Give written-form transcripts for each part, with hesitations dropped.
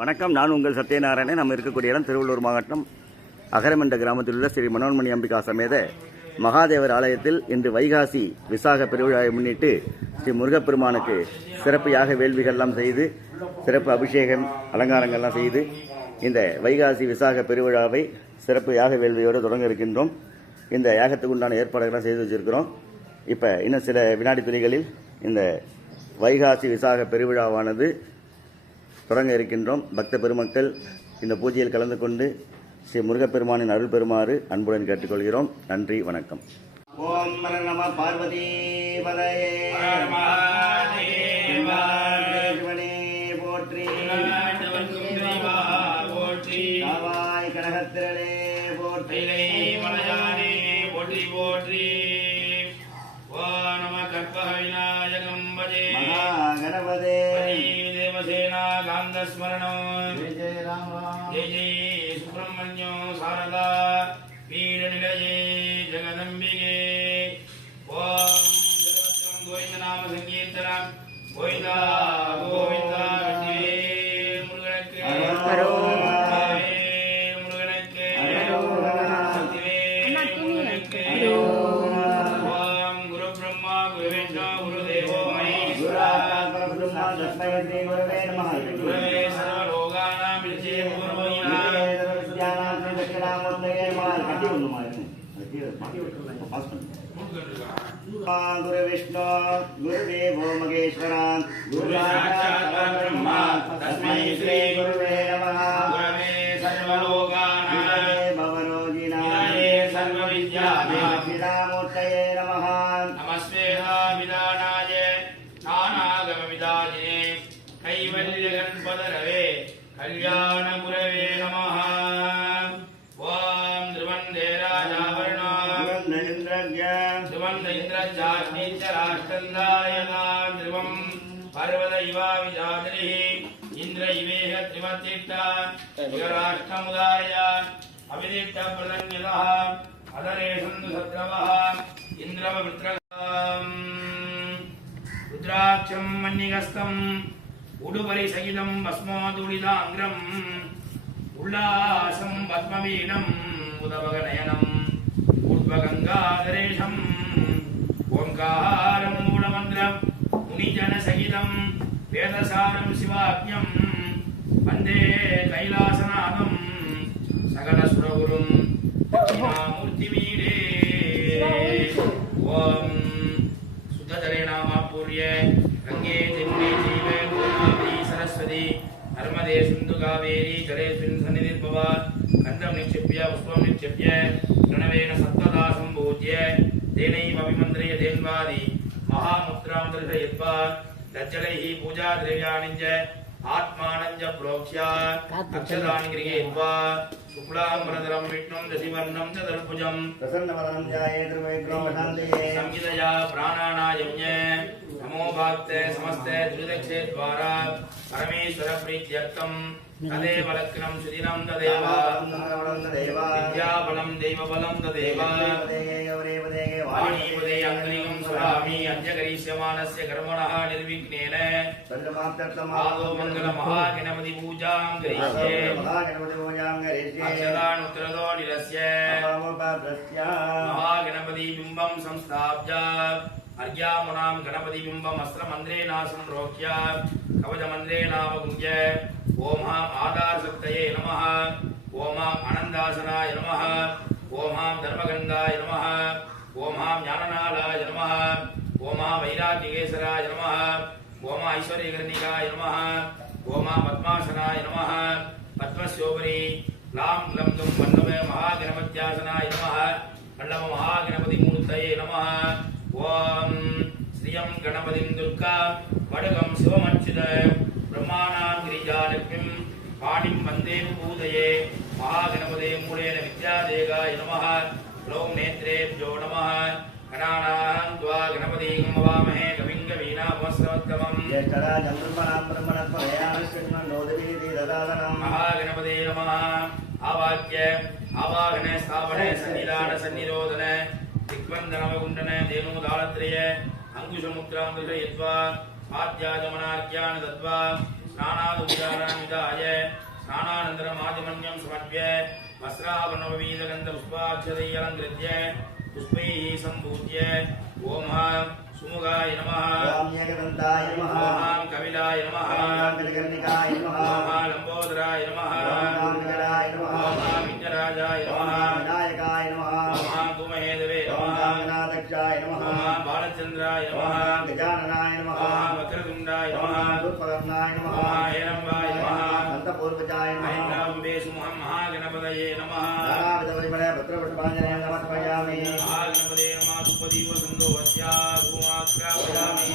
வணக்கம். நான் உங்கள் சத்யநாராயணன். நம்ம இருக்கக்கூடிய இடம் திருவள்ளூர் மாவட்டம் அகரமண்ட கிராமத்தில் உள்ள ஸ்ரீ மனோன்மணி அம்பிகா சமேத மகாதேவர் ஆலயத்தில் இன்று வைகாசி விசாக பெருவிழாவை முன்னிட்டு ஸ்ரீ முருகப்பெருமானுக்கு சிறப்பு யாக வேள்விகள்லாம் செய்து சிறப்பு அபிஷேகம் அலங்காரங்கள்லாம் செய்து இந்த வைகாசி விசாக பெருவிழாவை சிறப்பு யாக வேள்வியோடு தொடங்க இருக்கின்றோம். இந்த யாகத்துக்கு உண்டான ஏற்பாடுகள்லாம் செய்து வச்சிருக்கிறோம். இப்போ இன்னும் சில வினாடி துளிகளில் இந்த வைகாசி விசாக பெருவிழாவானது தொடங்க இருக்கின்றோம். பக்த பெருமக்கள் இந்த பூஜையில் கலந்து கொண்டு ஸ்ரீ முருகப்பெருமானின் அருள் பெறுமாறு அன்புடன் கேட்டுக்கொள்கிறோம். நன்றி, வணக்கம். ஓம் நம பார்வதி போற்றி கனகத்திரளே போற்றி போற்றி போற்றி. நம கற்ப விநாயகம் பஜே கணபதே தேவசேனா காந்தஸ்மரணம் ஜெய ஜெய ராம ஜெய ஜெய சுப்பிரமணியோ சாரதா வீர நிலையே ஜெகதம்பிகே. ஓம் சர்வத்ரம் கோவிந்த நாம சங்கீர்த்தனம் கோவிந்தா கோவிந்தா முருகனுக்கு முருகனுக்கு முருகனுக்கு. ஓம் குரு பிரம்மா குரு விஷ்ணு குரு தேவோ மகேஸ்வரா குருவே சர்வலோகானாம் விஜய குரு விஷ்ணு குருதேவோ மகேஸ்வரா குருமா தஸ்மை ஸ்ரீ குருவே நமः. குருவே சர்வலோகானாம் பவரோஜினாய சர்வவித்யாமூர்த்தயே நமः. நமஸ்தே விதானாய ஞானாகம விதாயினே கைவல்யகன்பதரவே கல்யாண குரவே நமः. ஓம் திருவந்தேராஜாவர்ணோ திருவந்தேந்திரஜாஷ்டீச்சராஷ்டந்தாயதாம் திருவம் பர்வத இவா விஜாதிரிஹி இந்திர இவேக திரிமத்திட்டா யுகராஷ்டமுதாய அவிதிட்ட பிரதன்யதः அதரே சந்து சத்ரவः இந்திரவ வித்ரகம் ருத்ராட்சம் மன்னிகஸ்தம் உடுபரி சகிதம் பஸ்மோதுளிதாங்கிரம் உல்லாசம் பத்மவீனம் உதவகநயனம் ஊர்வகங்காதரேஷம் ஓங்காரம் மூலமந்திரம் முனிஜன சகிதம் வேதசாரம் சிவாக்ஞம் வந்தே கைலாசநாதம் சகலசுரகுரும் தட்சிணாமூர்த்திமீடே. ஓம் சுத்ததரே நாமாபூர்ய கங்கே தின்னே ஜீவே கோதாவரி சரஸ்வதி நர்மதே சிந்து காவேரி ஜலேஸ்மின் சன்னிதிர்பவா கந்தம் நிக்ஷிப்ய புஷ்பம் நிக்ஷிப்ய பிரணவேன சத்வதா சம்பூஜ்ய தேனைவ அபிமந்திரய தேன்வாதி மகாமுத்ராம் திருஷயத்வா தஜ்ஜலைஹி பூஜா திரவ்யாணிஞ்ச ஆத்மானஞ்ச ப்ரோக்ஷ்யா அக்ஷதானி கிரகேத்வா சுக்லாம்பரதரம் விஷ்ணும் தசிவர்ணம் சதுர்புஜம் பிரசன்னவதனம் ஜாயேத்ருவைக்ரோமசாந்தயே சம்கிதயா பிராணாநாயம்ய நமோ பாக்தே நமஸ்தே துரிதக்ஷே द्वारा பரமேஸ்வர ப்ரீத்யர்த்தம் ததேவ லக்னம் சுதினம் ததேவ வித்யாபலம் தெய்வபலம் ததேவ வாணீபதே அக்னிகம் சுராமி அஞ்சகரிஷ்யமானஸ்ய கர்மணः நிர்விக்னேன ஆதோ மங்கள மகாகணபதி பூஜாம் கரிஷ்யே அக்ஷதான் உத்தரதோ நிரஸ்ய மகாகணபதி பிம்பம் சம்ஸ்தாப்ய அர்யாமுனாம் கணபதி பிம்பம் அஸ்திரமந்திரேண சம்ரோக்ய கவசமந்திரேணாவகுஞ்ய ஓமாம் ஆதாரசக்தயே நமः ஓமாம் அனந்தாசனாய நமः ஓமாம் தர்மகந்தாய நமः ஓமாம் ஞானநாளாய நமः ஓமாம் வைராக்கியகேசராய நமः ஓமாம் ஐஸ்வர்யகர்ணிகாய நமः ஓமாம் பத்மாசனாய நமः பத்மஸ்யோபரி லாம் லம் கம் வல்லவ மகாகணபத்யாசனாய நமः வல்லவ மகாகணபதி மூர்த்தயே நமः. ஓம் ஸ்ரீயம் கணபதிம் துர்கா வடகம் சிவமர்ச்சித பிரம்மாணாம் கிரிஜாலக்ஷ்மிம் பாணிம் வந்தே பூதயே மகாகணபதே மூலேன வித்யாதேகாய நமः. க்ளௌம் நேத்ரேப்ஜோ நமः. கணானாம் த்வா கணபதிம் அவாமஹே கவிம் கவீனாமஸ்ரவத்தமம் மகாகணபதே நமः. ஆவாக்ய ஆவாகன ஸ்தாபன சன்னிதான சன்னிரோதன திக்வந்தனவகுண்டன தேனூதாளத்ரய அங்குஷமுத்ராங்குஷயத்வா ஆத்யாஜமனாக்யான தத்வா स्नानादुपचारान्विताय स्नानानन्तरम् आदिमन्यं समर्प्य वस्त्राभरणवीदगन्धपुष्पाक्षदैरलङ्कृत्य पुष्पैः सम्पूज्य ओम सुमुखाय नमः ओम एकदन्ताय नमः ओम कपिलाय नमः ओम गणनिकाय नमः ओम लंबोदराय नमः ओम गणाय नमः ओम विघ्नराजाय नमः ओम विनायकाय नमः ओम धूमहेतवे ओम नमः गणाध्यक्षाय नमः ओम बालचन्द्राय नमः ओम गजाननाय नमः ओम वक्रतुण्डाय नमः ओम दुर्पदम्नाय नमः ओम हेरम्बाय नमः दन्तपूर्वजाय नमः ऐन्द्राम्बे सुमहं महागणपतये नमः नानाविधपरिमळे भद्रपुष्पाञ्जलिं समर्पयामि महागणपते नमः धूपदीप सन्दोहस्या धूमाग्रापयामि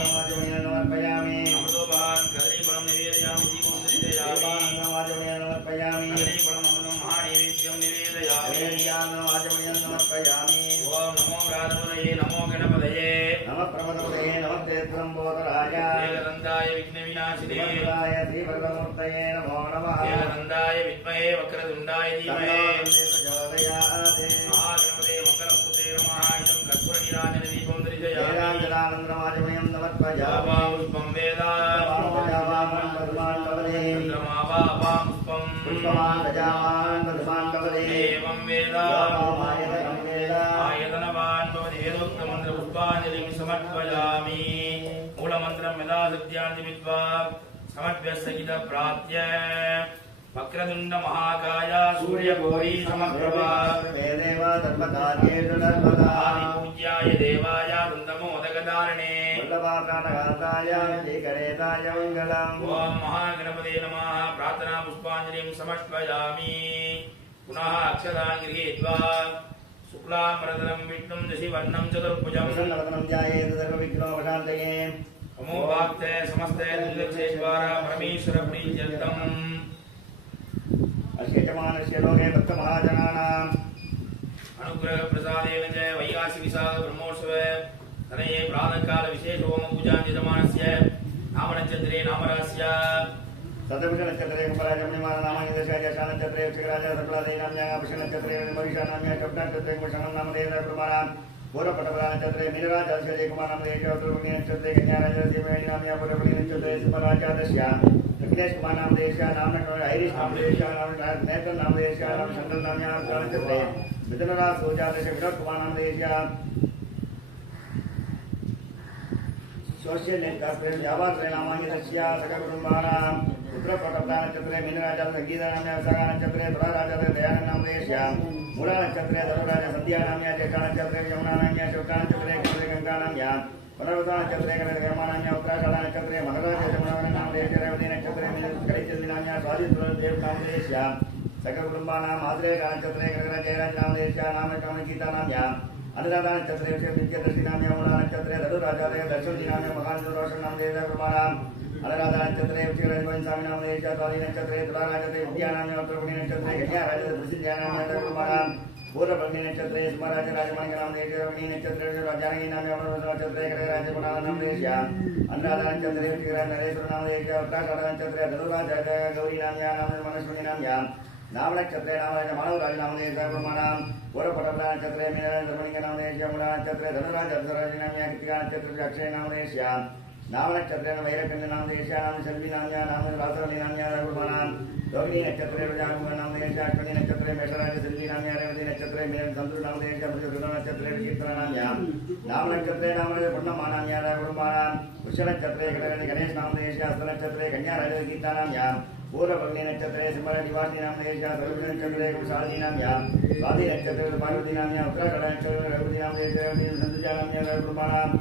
समर्पयामि अमृतोपहारं कदलीफलं निवेदयामि दीपं दर्शयामि समर्पयामि कदलीफलम् अमृतं महानैवेद्यं निवेदयामि समर्पयामि ॐ नमो गणपतये नमो गणपतये नमः प्रमदपतये नमः तेत्रम्बोधराय एकदन्ताय विघ्नविनाशिने श्रीभद्रमूर्तये नमो नमः एकदन्ताय विद्महे वक्रतुण्डाय धीमहि प्रचोदयात् महागणपते मङ्गलमूर्ते नमः इदं कर्पूरनीराजनदीपं दर्शयामि वेदान्तरानन्दराजमयं समर्पयामि पुष्पं वेदा गजावान् पद्मान् कवले चन्द्रमावा पुष्पं पुष्पवान् गजावान् पद्मान् कवले एवं वेदा आयतनं वेद आयतनवान् भवति वेदोक्तमन्त्रपुष्पाञ्जलिं समर्पयामि मूलमन्त्रं यदा सत्यान्ति विद्वा समर्प्य सहित प्राप्य वक्रतुण्ड महाकाय सूर्यकोटि समप्रभा वेदेव धर्मकार्येषु सर्वदा आदिपूज्याय देवाय वृन्दमोदकधारिणे वल्लभाप्राणघाताय श्रीगणेशाय मङ्गलम् ॐ महागणपते नमः प्रार्थना पुष्पाञ्जलिं समर्पयामि पुनः अक्षतान् गृहीत्वा शुक्लाम्बरधरं विष्णुं दशिवर्णं चतुर्भुजं प्रसन्नवदनं ध्यायेत् सर्वविघ्नोपशान्तये अमोभाक्ते समस्ते दुर्दक्षेश्वर परमेश्वर प्रीत्यर्थम् अस्य यजमानस्य लोके भक्तमहाजनानाम् अनुग्रह प्रसादेन च वैगासि विशाख ब्रह्मोत्सव तनये प्रातःकाल विशेष होम पूजा यजमानस्य नामनक्षत्रे नामरास्य सतविषनक्षत्रे कुम्भराजमणिमालनामानि दशराजशानक्षत्रे वृश्चिकराज सर्वलादयनाम्याः वृषनक्षत्रे निर्मविषानाम्याः कप्नक्षत्रे कुशलं नामधेयकुमारान् पूर्वपटपरानक्षत्रे मीनराजस्य उत्तरपुण्यनक्षत्रे कन्याराजस्य पूर्वपुण्यनक्षत्रे सिंहराजादस्य दक्षिणेश कुमार नामधेयस्य नामनक्षत्रे ऐरिश नामधेयस्य नेत्र नामधेयस्य नाम शंकर नाम्याः नक्षत्रे मिथुनराज सोजादस्य विनोद कुमार नामधेयस्य सोशल नेटकास्त्रे व्यापारे नामानि तस्य सककुटुम्बानाम् उत्तरपटपरानक्षत्रे मीनराजाद संगीतानाम्याः सगानक्षत्रे तुलाराजादस्य दयानन्द नामधेयस्य मूलानक्षत्रे धनुराज सन्ध्यानाम्याः ज्येष्ठानक्षत्रे यमुनानाम्याः श्रवणानक्षत्रे कमले गङ्गानाम्याः पुनर्वसानक्षत्रे कनकधर्मानाम्याः उत्तराषाढानक्षत्रे महराज यमुनानामधेयस्य रेवती नक्षत्रे कलिचन्द्रनाम्याः स्वादित्वदेवनामधेयस्य सककुटुम्बानाम् आश्रयकानक्षत्रे कनकराजयराजनामधेयस्य नामकमलगीतानाम्याः अनुराधानक्षत्रे विद्यादर्शिनाम्याः मूलानक्षत्रे धनुराजादय दर्शनदीनाम्याः महानन्दरोषन्नामधेयस्य प्रमाणाम् अनुराधानक्षत्रे विजयराजस्वामिनामधेयस्य स्वादिनक्षत्रे तुलाराजते विद्यानाम्याः उत्तरपुण्यनक्षत्रे कन्याराजते प्रसिद्ध्यानाम्याः प्रमाणाम् पूर्वपुण्यनक्षत्रे स्मराज राजमार्गनामधेयस्य नक्षत्रे राजानगीनाम्याः नक्षत्रे कनकराजगुणानामधेयस्य अनुराधानक्षत्रे विजयराजनरेश्वरनामधेयस्य उत्तराषाढानक्षत्रे धनुराजादय गौरीनाम्याः नाममनस्विनीनाम्याः नामनक्षत्रे नामराज मानवराजनामधेयस्य प्रमाणाम् पूर्वपटपरानक्षत्रे मीनराजधर्मलिङ्गनामधेयस्य मूलानक्षत्रे धनुराजराजनाम्याः कृतिकानक्षत्रे अक्षयनामधेयस्य नामनक्षत्रे वैरकन्यनामधेयस्य नाम शल्वीनाम्याः नाम रासवलीनाम्याः प्रमाणाम् रोहिणी नक्षत्रे प्रजाकुमारनामधेयस्य अश्विनी नक्षत्रे मेषराज सिल्वीनाम्याः रेवती नक्षत्रे सन्तुर्नामधेयस्य नक्षत्रे विचित्रनाम्याः नामनक्षत्रे नामराज पूर्णमानाम्याः प्रमाणाम् वृषनक्षत्रे गणेशनामधेयस्य हस्तनक्षत्रे कन्याराजगीतानाम्याः पूर्वपुण्यनक्षत्रे सिंहराजनिवासिनामधेयस्य सर्वनक्षत्रे कुशालिनाम्याः स्वादिनक्षत्रे पार्वतीनाम्याः उत्तराषाढनक्षत्रे रेवतीनामधेयस्य सन्तुजानाम्याः प्रमाणाम्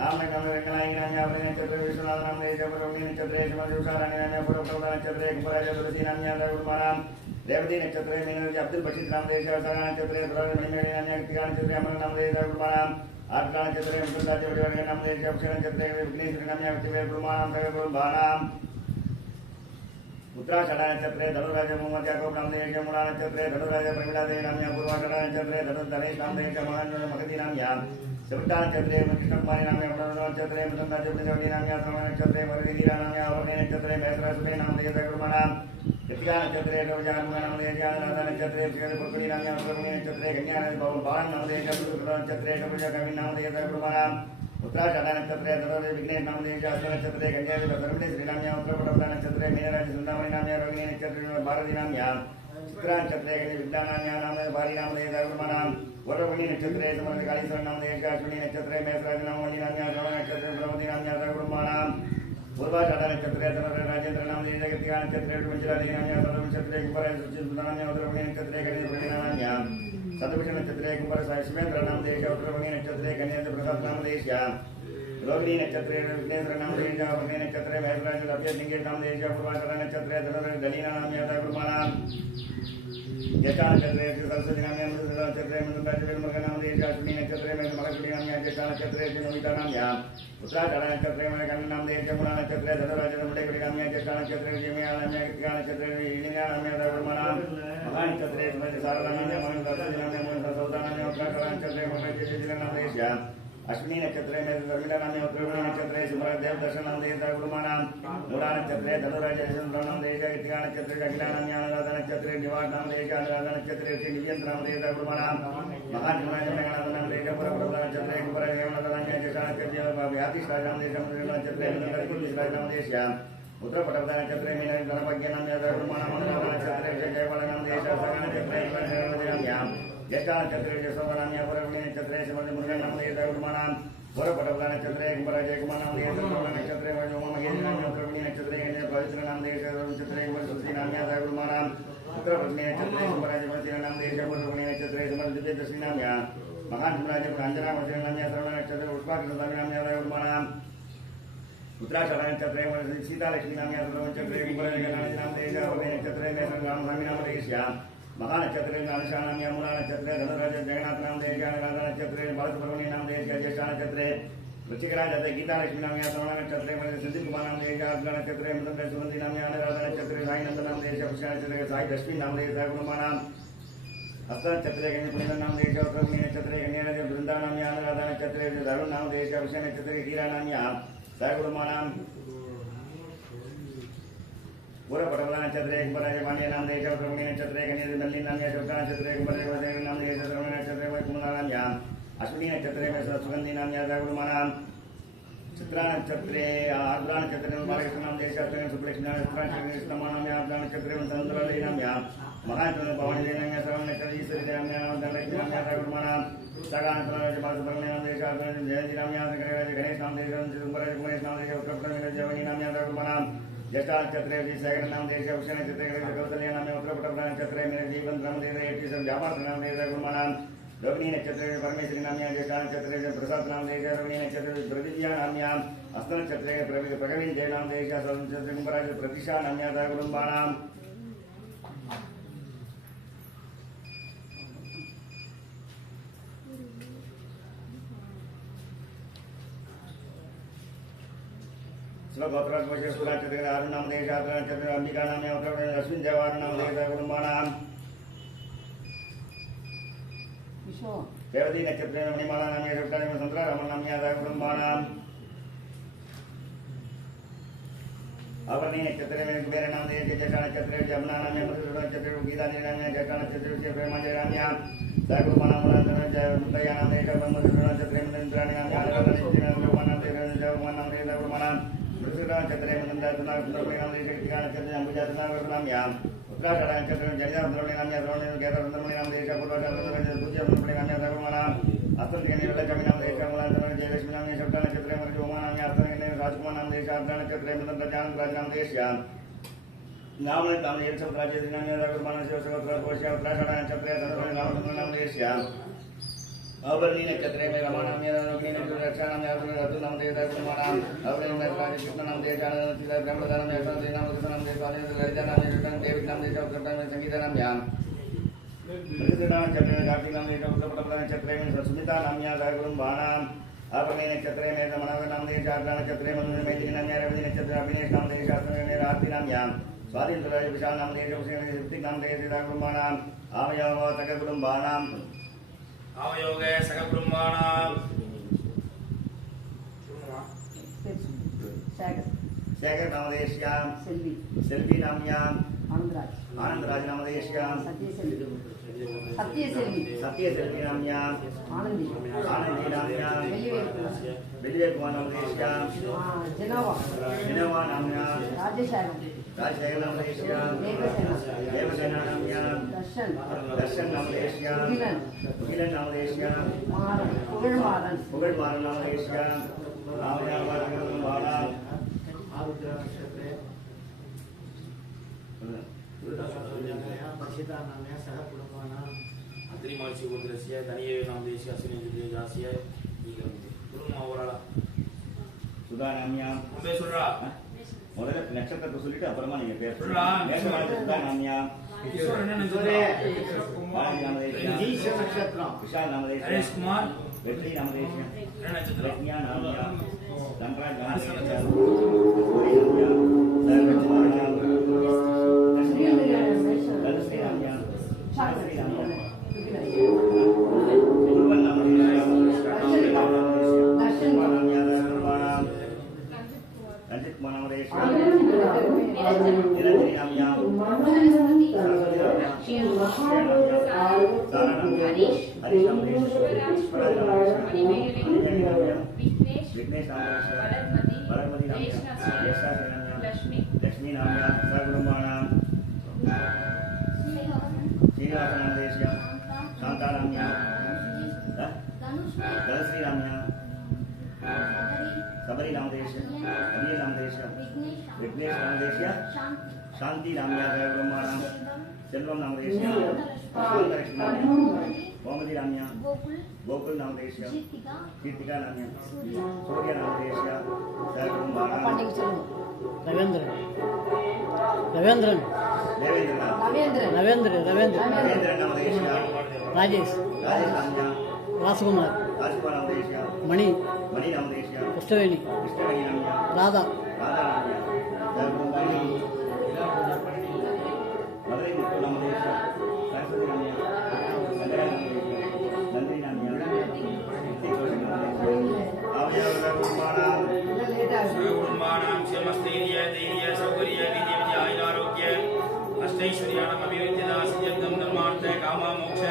नामनक्षत्रे नक्षत्रे विश्वनाथनामधेयस्य पूर्वपुण्यनक्षत्रे शिवजुषाराणीनाम्याः पूर्वपटपरानक्षत्रे कुम्भराज तुलसीनाम्याः प्रमाणाम् रेवती नक्षत्रे मीनराज अब्दुल बशीर नामधेयस्य सगानक्षत्रे तुलाराजमणिमेणीनाम्याः कृतिकानक्षत्रे अमरनामधेयस्य प्रमाणाम् आर्द्रानक्षत्रे मुकुन्दादेवनामधेयस्य अक्षरनक्षत्रे विघ्नेश्वरीनाम्याः प्रमाणाम् सकलकुटुम्बानाम् उत्तराषाढानक्षत्रे धनुराज मोहम्मद याकूब नामधेयस्य मूलानक्षत्रे धनुराज प्रमिलादेवीनाम्याः पूर्वाषाढानक्षत्रे धनुर्धनेशनामधेयस्य महतीनाम्याः सवितानक्षत्रे कृष्णकुमारीनाम्याः पुनर्नक्षत्रे मृतन्दाजपतिनाम्याः समानक्षत्रे वरदीरानाम्याः वर्णनक्षत्रे मैसरासुतेनामधेयस्य प्रमाणाम् कृतिकानक्षत्रे रविजागमनामधेयस्य अनुराधानक्षत्रे श्रीपुरकुलीनाम्याः उत्तरपुण्यनक्षत्रे कन्याराज बालनामधेयस्य नक्षत्रे कविनामधेयस्य प्रमाणाम् उत्तराषाढ़ नक्षत्रे धनुर्वे विघ्नेश नामदेश हस्त नक्षत्रे कन्या धर्मणे श्रीनाम्या उत्तरपटपदा नक्षत्रे मीनराशि सुंदरमणि नाम्या रोहिणी नक्षत्रे भारती नाम्या चित्रा नक्षत्रे विद्यानाम्या नाम भारी नामदेश गुरुमानाम वरवणी नक्षत्रे समर्थ कालीश्वर नामदेश अश्विनी नक्षत्रे मेषराशि नामवणी नाम्या श्रवण नक्षत्रे प्रवती नाम्या गुरुमानाम पूर्वाषाढ़ नक्षत्रे धनुर्वे राजेंद्र नामदेश कृतिका नक्षत्रे मंजरादि नाम्या सर्व नक्षत्रे कुंभराशि सुचित नाम्या उत्तरवणी नक्षत्रे कन्या नाम्या सतविष नक्षत्रे कुंभर शिवेंद्र नामदेश उत्तरवणी नक्षत्रे कन्या प्रसाद नामदेश रोहिणी नक्षत्रे विघ्नेश्वर नामदेश वर्णी नक्षत्रे महेशराज अभ्य लिंगेश नामदेश पूर्वाषाढ़ नक्षत्रे धनुर्वे दलीना नाम्या गुरुमानाम ज्येष्ठा नक्षत्रे सरस्वती नाम्या नक्षत्रे मृदुराज मृग नामदेश अश्विनी नक्षत्रे मलकुटी नाम्या ज्येष्ठा नक्षत्रे नमिता नाम्या उत्तराषाढ़ नक्षत्रे कन्न नामदेश मूला नक्षत्रे धनुराज मुंडेकुटी नाम्या ज्येष्ठा नक्षत्रे जिमया नाम्या कृतिका नक्षत्रे इलिना नाम्या गुरुमानाम महा नक्षत्रे सारदा नाम्या सरस्वती नाम्या सौदा नाम्या उत्तराषाढ़ नक्षत्रे महेश नामदेश अश्विनी नक्षत्रे धर्मिला नाम्या उत्तरवणी नक्षत्रे सुमरा देव दर्शन नामदेश गुरुमानाम मूला नक्षत्रे धनुराज नामदेश कृतिका नक्षत्रे अखिला नाम्या अनुराधा नक्षत्रे निवास नामदेश अनुराधा नक्षत्रे श्री नियंत्र नामदेश गुरुमानाम महाजनाज नामदेश पुरप्रभा नक्षत्रे कुंभर देवनाथ नाम्या ज्येष्ठा नक्षत्रे व्याधिष्ठाज नामदेश नक्षत्रे नक्षत्रे नामदेश उत्तरपटपदा नक्षत्रे मीन गणपज्ञ नाम्या गुरुमानाम अनुराधा नक्षत्रे जयपाल नामदेश सगा नक्षत्रे नाम्या ज्येष्ठा नक्षत्रे जसोदा नाम्या पुरवणी नक्षत्रे समर्थ मुरुगन नामदेश गुरुमानाम पूर्वपटपदा नक्षत्रे कुंभर जयकुमार नामदेश नक्षत्रे उमा महेश नाम्या उत्तरवणी नक्षत्रे पवित्र नामदेश नक्षत्रे सुश्री नाम्या गुरुमानाम उत्तरपत्नी नक्षत्रे कुंभराज पति नामदेश पूर्ववणी नक्षत्रे समर्थ दिव्य दर्शनी नाम्या महान राज कांचना पति नाम्या श्रवण नक्षत्रे पुष्पाकृत नाम्या गुरुमानाम उत्तराषाढ़ नक्षत्रे सीता लक्ष्मी नाम्या नक्षत्रे कुंभर नामदेश नक्षत्रे राम स्वामी नामदेश महानक्षत्रे अनुषा नाम्या मूला नक्षत्रे धनुराज जगन्नाथ नामदेश अनुराधा नक्षत्रे बालसुब्रमण्य नामदेश ज्येष्ठा नक्षत्रे वृश्चिकराज गीता लक्ष्मी नाम्या श्रवण नक्षत्रे संदीप कुमार नामदेश अर्घा नक्षत्रे मृदंड सुगंधी नाम्या अनुराधा नक्षत्रे साई नंद नामदेश कृष्ण नक्षत्रे साई लक्ष्मी नामदेश गुरुमानाम हस्त नक्षत्रे पुण्य नामदेश उत्तरवणी नक्षत्रे कन्या वृंदा नाम्या अनुराधा नक्षत्रे धरुण नामदेश कृष्ण नक्षत्रे हीरा नाम्या गुरुमानाम पूर्वपटपदा नक्षत्रे कुंभराज पांड्य नामदेश उत्तरवणी नक्षत्रे कन्या नलिनी नाम्या चौथा नक्षत्रे कुंभराज नामदेश श्रवण नक्षत्रे कुमार नाम्या अश्विनी नक्षत्रे सुगंधी नाम्या गुरुमानाम चित्रा नक्षत्रे आर्द्रा नक्षत्रे बालकृष्ण नामदेश सुब्लक्ष्मी नाम्या आर्द्रा नक्षत्रे चंद्रली नाम्या महाचंद्र भवानी नाम्या श्रवण नक्षत्रे ईश्वरी नाम्या धनलक्ष्मी नाम्या गुरुमानाम सगा नक्षत्र बालसुब्रमण्य नामदेश जयंती नाम्या गणेश नामदेश कुंभराज गणेश नामदेश उत्तरपटपदा जवनी नाम्या गुरुमानाम ज्येष्ठा नक्षत्रे शेखर नामदेश कृष्ण नक्षत्रे कौशल्या नाम्या उत्तरपटपदा नक्षत्रे जीवन नामदेश व्यापार नामदेश गुरुमानाम रोहिणी नक्षत्रे परमेश्वरी नाम्या ज्येष्ठा नक्षत्रे प्रसाद नामदेश रोहिणी नक्षत्रे प्रतिज्ञा नाम्या हस्त नक्षत्रे प्रवीण जय नामदेश नक्षत्रे कुंभराज प्रतिष्ठा नाम्या कुटुंबानाम गोत्रात्मक सुराचंद्र अरुण नामदेश नक्षत्र अंबिका नाम्या उत्तरप्रदेश अश्विन जवाहर नामदेश कुटुंबानाम रेवती नक्षत्रे मणिमाला नाम्या चौथा संतरा रमण नाम्या कुटुंबानाम अवर्णी नक्षत्रे कुबेर नामदेश ज्येष्ठा नक्षत्रे जमुना नाम्या नक्षत्रे गीता नाम्या ज्येष्ठा नक्षत्रे प्रेमाजय नाम्या कुटुंबानाम मुद्दया नामदेश नक्षत्रे इंद्राणी नाम्या कुटुंबानाम नक्षत्रे सुंदरपणी नामदेश कृतिका नक्षत्रे अंबुजा नाम्या उत्तराषाढ़ नक्षत्रे जनिता सुंदरपणी नाम्या श्रवण गीता सुंदरमणि नामदेश पूर्वाषाढ़ पूज्य सुंदरपणी नाम्या गुरुमानाम हस्तकन्या लक्ष्मी नामदेश मूला जयलक्ष्मी नाम्या चौथा नक्षत्रे उमा नाम्या हस्तकन्या राजकुमार नामदेश आर्द्रा नक्षत्रे मृदंड जानराज नामदेश नामने नामदेश चौथराज नाम्या गुरुमानाम शिवसहस्र उत्तराषाढ़ नक्षत्रे धनुर्वे रामचंद्र नामदेश अवर्णी नक्षत्रे में रमा नाम्या रोहिणी नक्षत्रे रक्षा नाम्या रतु नामदेश गुरुमानाम अवर्णी नक्षत्रे कृष्ण नामदेश ब्रह्मदा नाम्या कृष्ण नामदेश ललिता नामदेश देवी नामदेश उत्तरपटपदा संगीता नाम्या मृगशीरा नक्षत्रे कार्तिक नामदेश उत्तरपटपदा नक्षत्रे सुमिता नाम्या गुरुमानाम अवर्णी नक्षत्रे में रमनाथ नामदेश आर्द्रा नक्षत्रे मैथिली नाम्या रवि नक्षत्रे अभिनेश नामदेश आरती नाम्या स्वाधीन विशाल नामदेश ऋतिक नामदेश गुरुमानाम आवयव तक कुटुंबानाम आवयोग सकब्रह्माणाम शेखर नामदेश्याम सेल्वी नाम्याम आनंदराज नामदेश्याम சத்யசெல்வி சத்யசெல்வி நாம்யாம் ஆனந்தி ஆனந்தி நாம்யாம் வெள்ளிவேல் வெள்ளிவேல்குமார் நாமதேஷ்யாம் ஜெனோவா வினவா நாம்யாம் ராஜசேகரம் ராஜசேகர நாமதேஷ்யாம் தேவசேனா நாம்யாம் தர்ஷன் நாமதேஷ்யாம் முகிலன் நாமதேஷ்யாம் புகழ்மாறன் புகழ்மாறன் நாமதேஷ்யாம் ராமயாவாரம் வாழாம் அத்திரி மகிழ்ச்சி கோத்திரசிய தனியே நாம் தேசிய அசினி ஜாசிய குருமா ஓராளா சுதா நாம்யாம் அம்பே சொல்றா முதல்ல நட்சத்திரத்தை சொல்லிட்டு அப்புறமா நீங்க பேர் சொல்றா. சுதா நாம்யாம் கிஷோர் என்ன சொல்றா பாரதி நாமதேஷ்யாம் விஷால் நாமதேஷ்யாம் ஹரேஷ் குமார் வெற்றி நாமதேஷ்யாம் என்ன நட்சத்திரம் ரத்யா நாம்யாம் தன்ராஜ் நாமதேஷ்யாம் சூரி நாம்யாம் சர்வகுமார் தனுஸ்ரீ நாம்யாம் சாஸ்திரி நாம்யாம் குருவன் நாமதேஷ்யாம் குமார் நாம்யாம் சர்வாணாம் ரஞ்சித் குமார் நாமதேஷ்யாம் நிரஞ்சனி நாம்யாம் விக்னேஷ் வரமதி லட்சுமி நாம்யா சகுடும்பானாம் ஸ்ரீனிவாச நாமதேஷ்யாம் சாந்தா நாம்யா தனஸ்ரீ நாம்யா சபரி நாமதேஷ்யம் அனில் நாமதேஷ்யம் விக்னேஷ் நாமதேஷ்யா சாந்தி நாம்யா சகுடும்பானாம் செல்வம் நாமதேஷ்யம் சாந்தலட்சுமி நாம்யா கோமதி நாம்யா गोकुल नाम देशिया कीर्तिका नाम सूर्य नाम देशिया रविंद्रन रविंद्रन देवेंद्र रविंद्र नाम देशिया राजेश राजेश नाम राजकुमार राजकुमार नाम देशिया मणि नाम देशिया कृष्णवेणी नाम राधा राधा नाम मदुरै मुत्तु नाम देशिया सरस्वती नाम संजय नाम नंदिनी नाम குடும்பானாம் க்ஷேமஸ்தைரிய தைரிய சௌகரிய வீரிய விஜய ஆரோக்கிய அஷ்டைஸ்வர்யாணம் அபிவிருத்தியதா சித்தியர்த்தம் தர்மார்த்த காம மோட்ச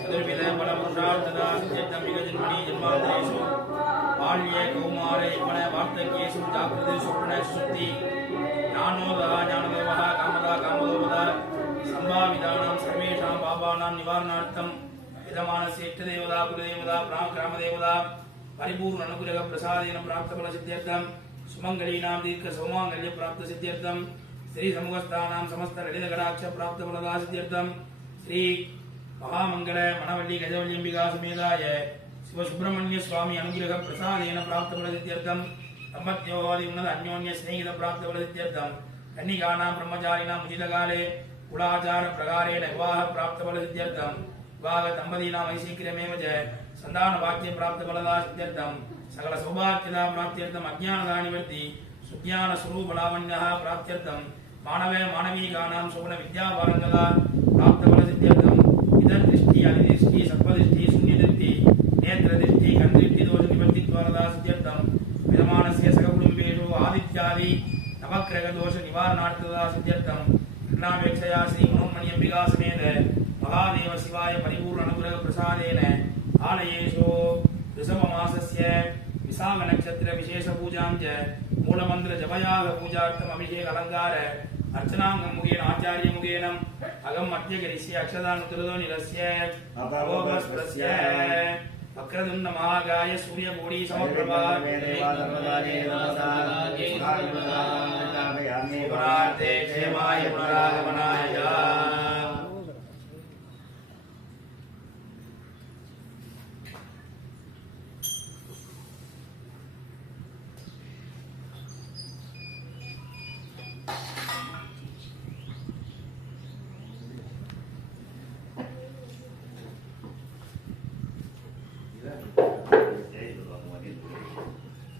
சதுர்வித பல புருஷார்த்ததா சித்தியர்த்தம் மிக ஜன்மணி ஜன்மாந்தரேஷு பால்ய கௌமார யவன வார்த்தகேஷு ஜாகிரதி சுப்ன சுத்தி ஞானோதா ஞானதோவா காமதா காமதோவதா சம்பாவிதானாம் சர்வேஷாம் பாபானாம் நிவாரணார்த்தம் விதமானஸ்ய இஷ்டதேவதா குலதேவதா கிராமதேவதா परिपूर्ण अनुग्रह प्रसादेन प्राप्त फल सिद्ध्यर्थम सुमंगलीनां दीर्घ सौमांगल्य प्राप्त सिद्ध्यर्थम श्री समुगस्थानां समस्त ललित गणाक्ष प्राप्त फलदा सिद्ध्यर्थम श्री महामंगल मनवल्ली गजवल्लींबिका समेताय शिव सुब्रह्मण्य स्वामी अनुग्रह प्रसादेन प्राप्त फल सिद्ध्यर्थम दंपत्योवादि उन्नत अन्योन्य स्नेहित प्राप्त फल सिद्ध्यर्थम कन्निकानां ब्रह्मचारिणां उचित काले कुलाचार प्रकारेण विवाह प्राप्त फल सिद्ध्यर्थम विवाह दंपतीनां ऐशीघ्रमेव च संतान वाक्य प्राप्त फलदा सिद्ध्यर्थम सकल सौभाग्यदा प्राप्त्यर्थम अज्ञानदा निवृत्ति सुज्ञान स्वरूप लावण्यः प्राप्त्यर्थम मानव मानवीकानां सुगुण विद्या पारंगता प्राप्त फल सिद्ध्यर्थम इदं दृष्टि अनिदृष्टि सर्वदृष्टि शून्य दृष्टि नेत्र दृष्टि कण दृष्टि दोष निवृत्ति द्वारदा सिद्ध्यर्थम विद्यमानस्य सककुटुम्बेषु आदित्यादि नवग्रह दोष निवारणार्थदा सिद्ध्यर्थम कृष्णापेक्षया श्री मनोन्मणि अंबिका समेत महादेव शिवाय परिपूर्ण अनुग्रह प्रसादेन आलयेषु ऋषभमासस्य विशाख नक्षत्र विशेष पूजां च मूलमंत्र जपयाग पूजार्थम अभिषेक अलंकार अर्चनांग मुखेन आचार्य मुखेन अगम मध्य करिष्ये अक्षदानुत्रदो निरस्य अभोगस्प्रस्य वक्रतुंड महाकाय सूर्यकोटि समप्रभा पुरार्थे क्षेमाय पुनरागमनाय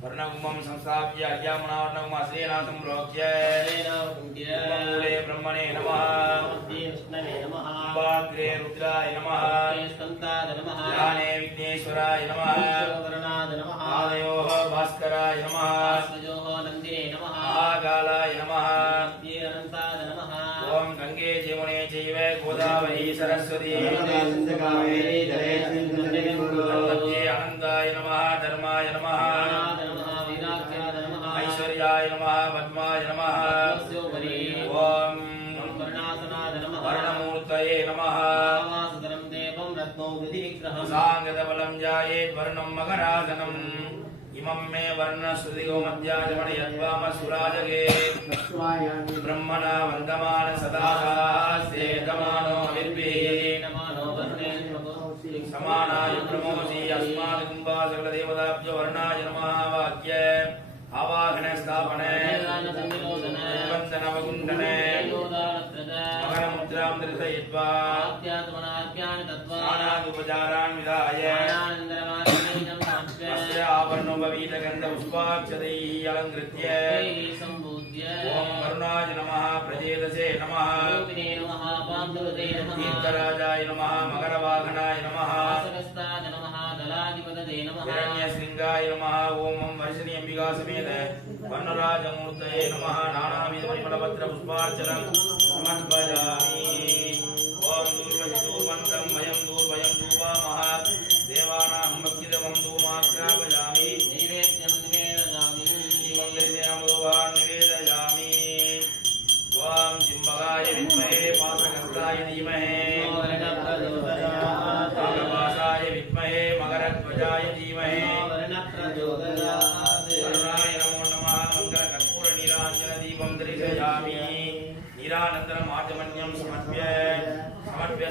वर्णकुंभं संस्थाप्य अद्यामनावर्णकुंभ श्रीनाथं प्रोक्ष्य मूले ब्रह्मणे नमः कुम्भाग्रे रुद्राय नमः ध्याने विघ्नेश्वराय नमः आदयोः भास्कराय नमः महाकालाय नमः ॐ गंगे यमुने चैव गोदावरी सरस्वती मध्ये अनन्ताय नमः धर्माय नमः ऐश्वर्याय नमः पद्माय नमः ओम वर्णमूर्तये नमः सांगतबलं जायेत् वर्णं मकरासनम् इमं मे वर्णश्रुतिगो मध्याजमणयद्वामसुराजगे ब्रह्मणा वन्दमान सदास्ते गमानो निर्भिः समानाय प्रमोषि अस्मात् कुम्भा सकलदेवताभ्यो वर्णाय नमः वाक्य आवाहन स्थापने वन्दनवकुण्डने मकरमुद्रां दर्शयित्वा स्नानादुपचारान् विधाय तस्य आभरणोपवीतगन्धपुष्पाक्षतैः अलङ्कृत्य ॐ वरुणाय नमः प्रजेतसे नमः तीर्थराजाय नमः मकरवाहनाय नमः हिरण्यशृङ्गाय नमः ॐ वर्षिणी अम्बिका समेत वर्णराजमूर्तये नमः नानाविधपरिमलपत्रपुष्पार्चनं समर्पयामि ॐ दूर्वन्तं वयं दूर्वयं धूपामः देवानां भक्तिदमं धूमाग्रापयामि नैवेद्यं निवेदयामि निवेदयामि ॐ जिम्बगाय विद्महे पाशहस्ताय धीमहि कालवासाय विद्महे मकरध्वजाय धीमहि वरुणाय नमो नमः मङ्गलकर्पूरनीराञ्जनदीपं दर्शयामि नीरानन्तरम् आचमन्यं समर्प्य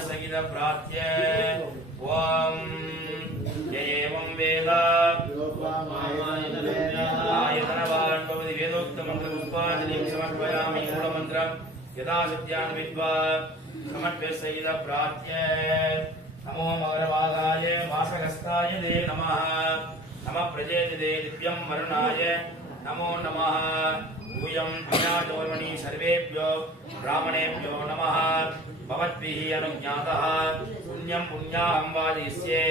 सहितप्रार्थ्य ॐ य एवं वेद आयतनवान् भवति वेदोक्तमन्त्रपुष्पाञ्जलिं समर्पयामि मूलमन्त्रं यथाशक्त्यान् विद्वा समर्प्य सहितप्रार्थ्य नमो मकरवाहाय वासहस्ताय ते नमः नमः प्रजेते दिव्यं वरुणाय नमो नमः यूयं विनाशोर्मणि सर्वेभ्यो ब्राह्मणेभ्यो नमः भवद्भिः अनुज्ञातः पुण्यं पुण्याहं वादिष्ये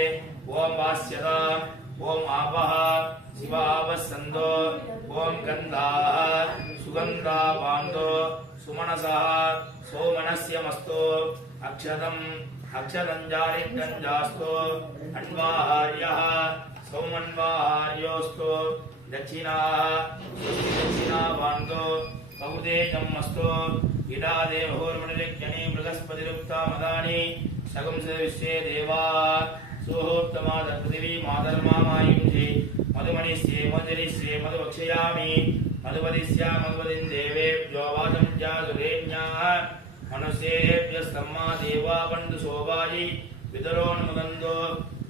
ॐ वास्यता ॐ आपः शिवावस्सन्तो ॐ गन्धाः सुगन्धावान्तो सुमनसः सोमनस्यमस्तु अक्षतम् अक्षतञ्जारिकञ्जास्तु अन्वाहार्यः सौमन्वाहार्योस्तु दक्षिणावान्तो बहुतेजमस्तु इडादेवहोर्मणिर्जने बृहस्पतिरुक्ता मदानि सगंसविश्वे देवाः सुहोत्तमादपृथिवी माधर्मायुञ्जे मधुमणिस्ये मधुरिस्ये मधुवक्षयामि मधुपदिस्या मधुपतिं देवेभ्यो वाचं च सुरेज्ञाः मनुष्येभ्यस्तम्मा देवा वन्दु शोभायि वितरोन्मुदन्तो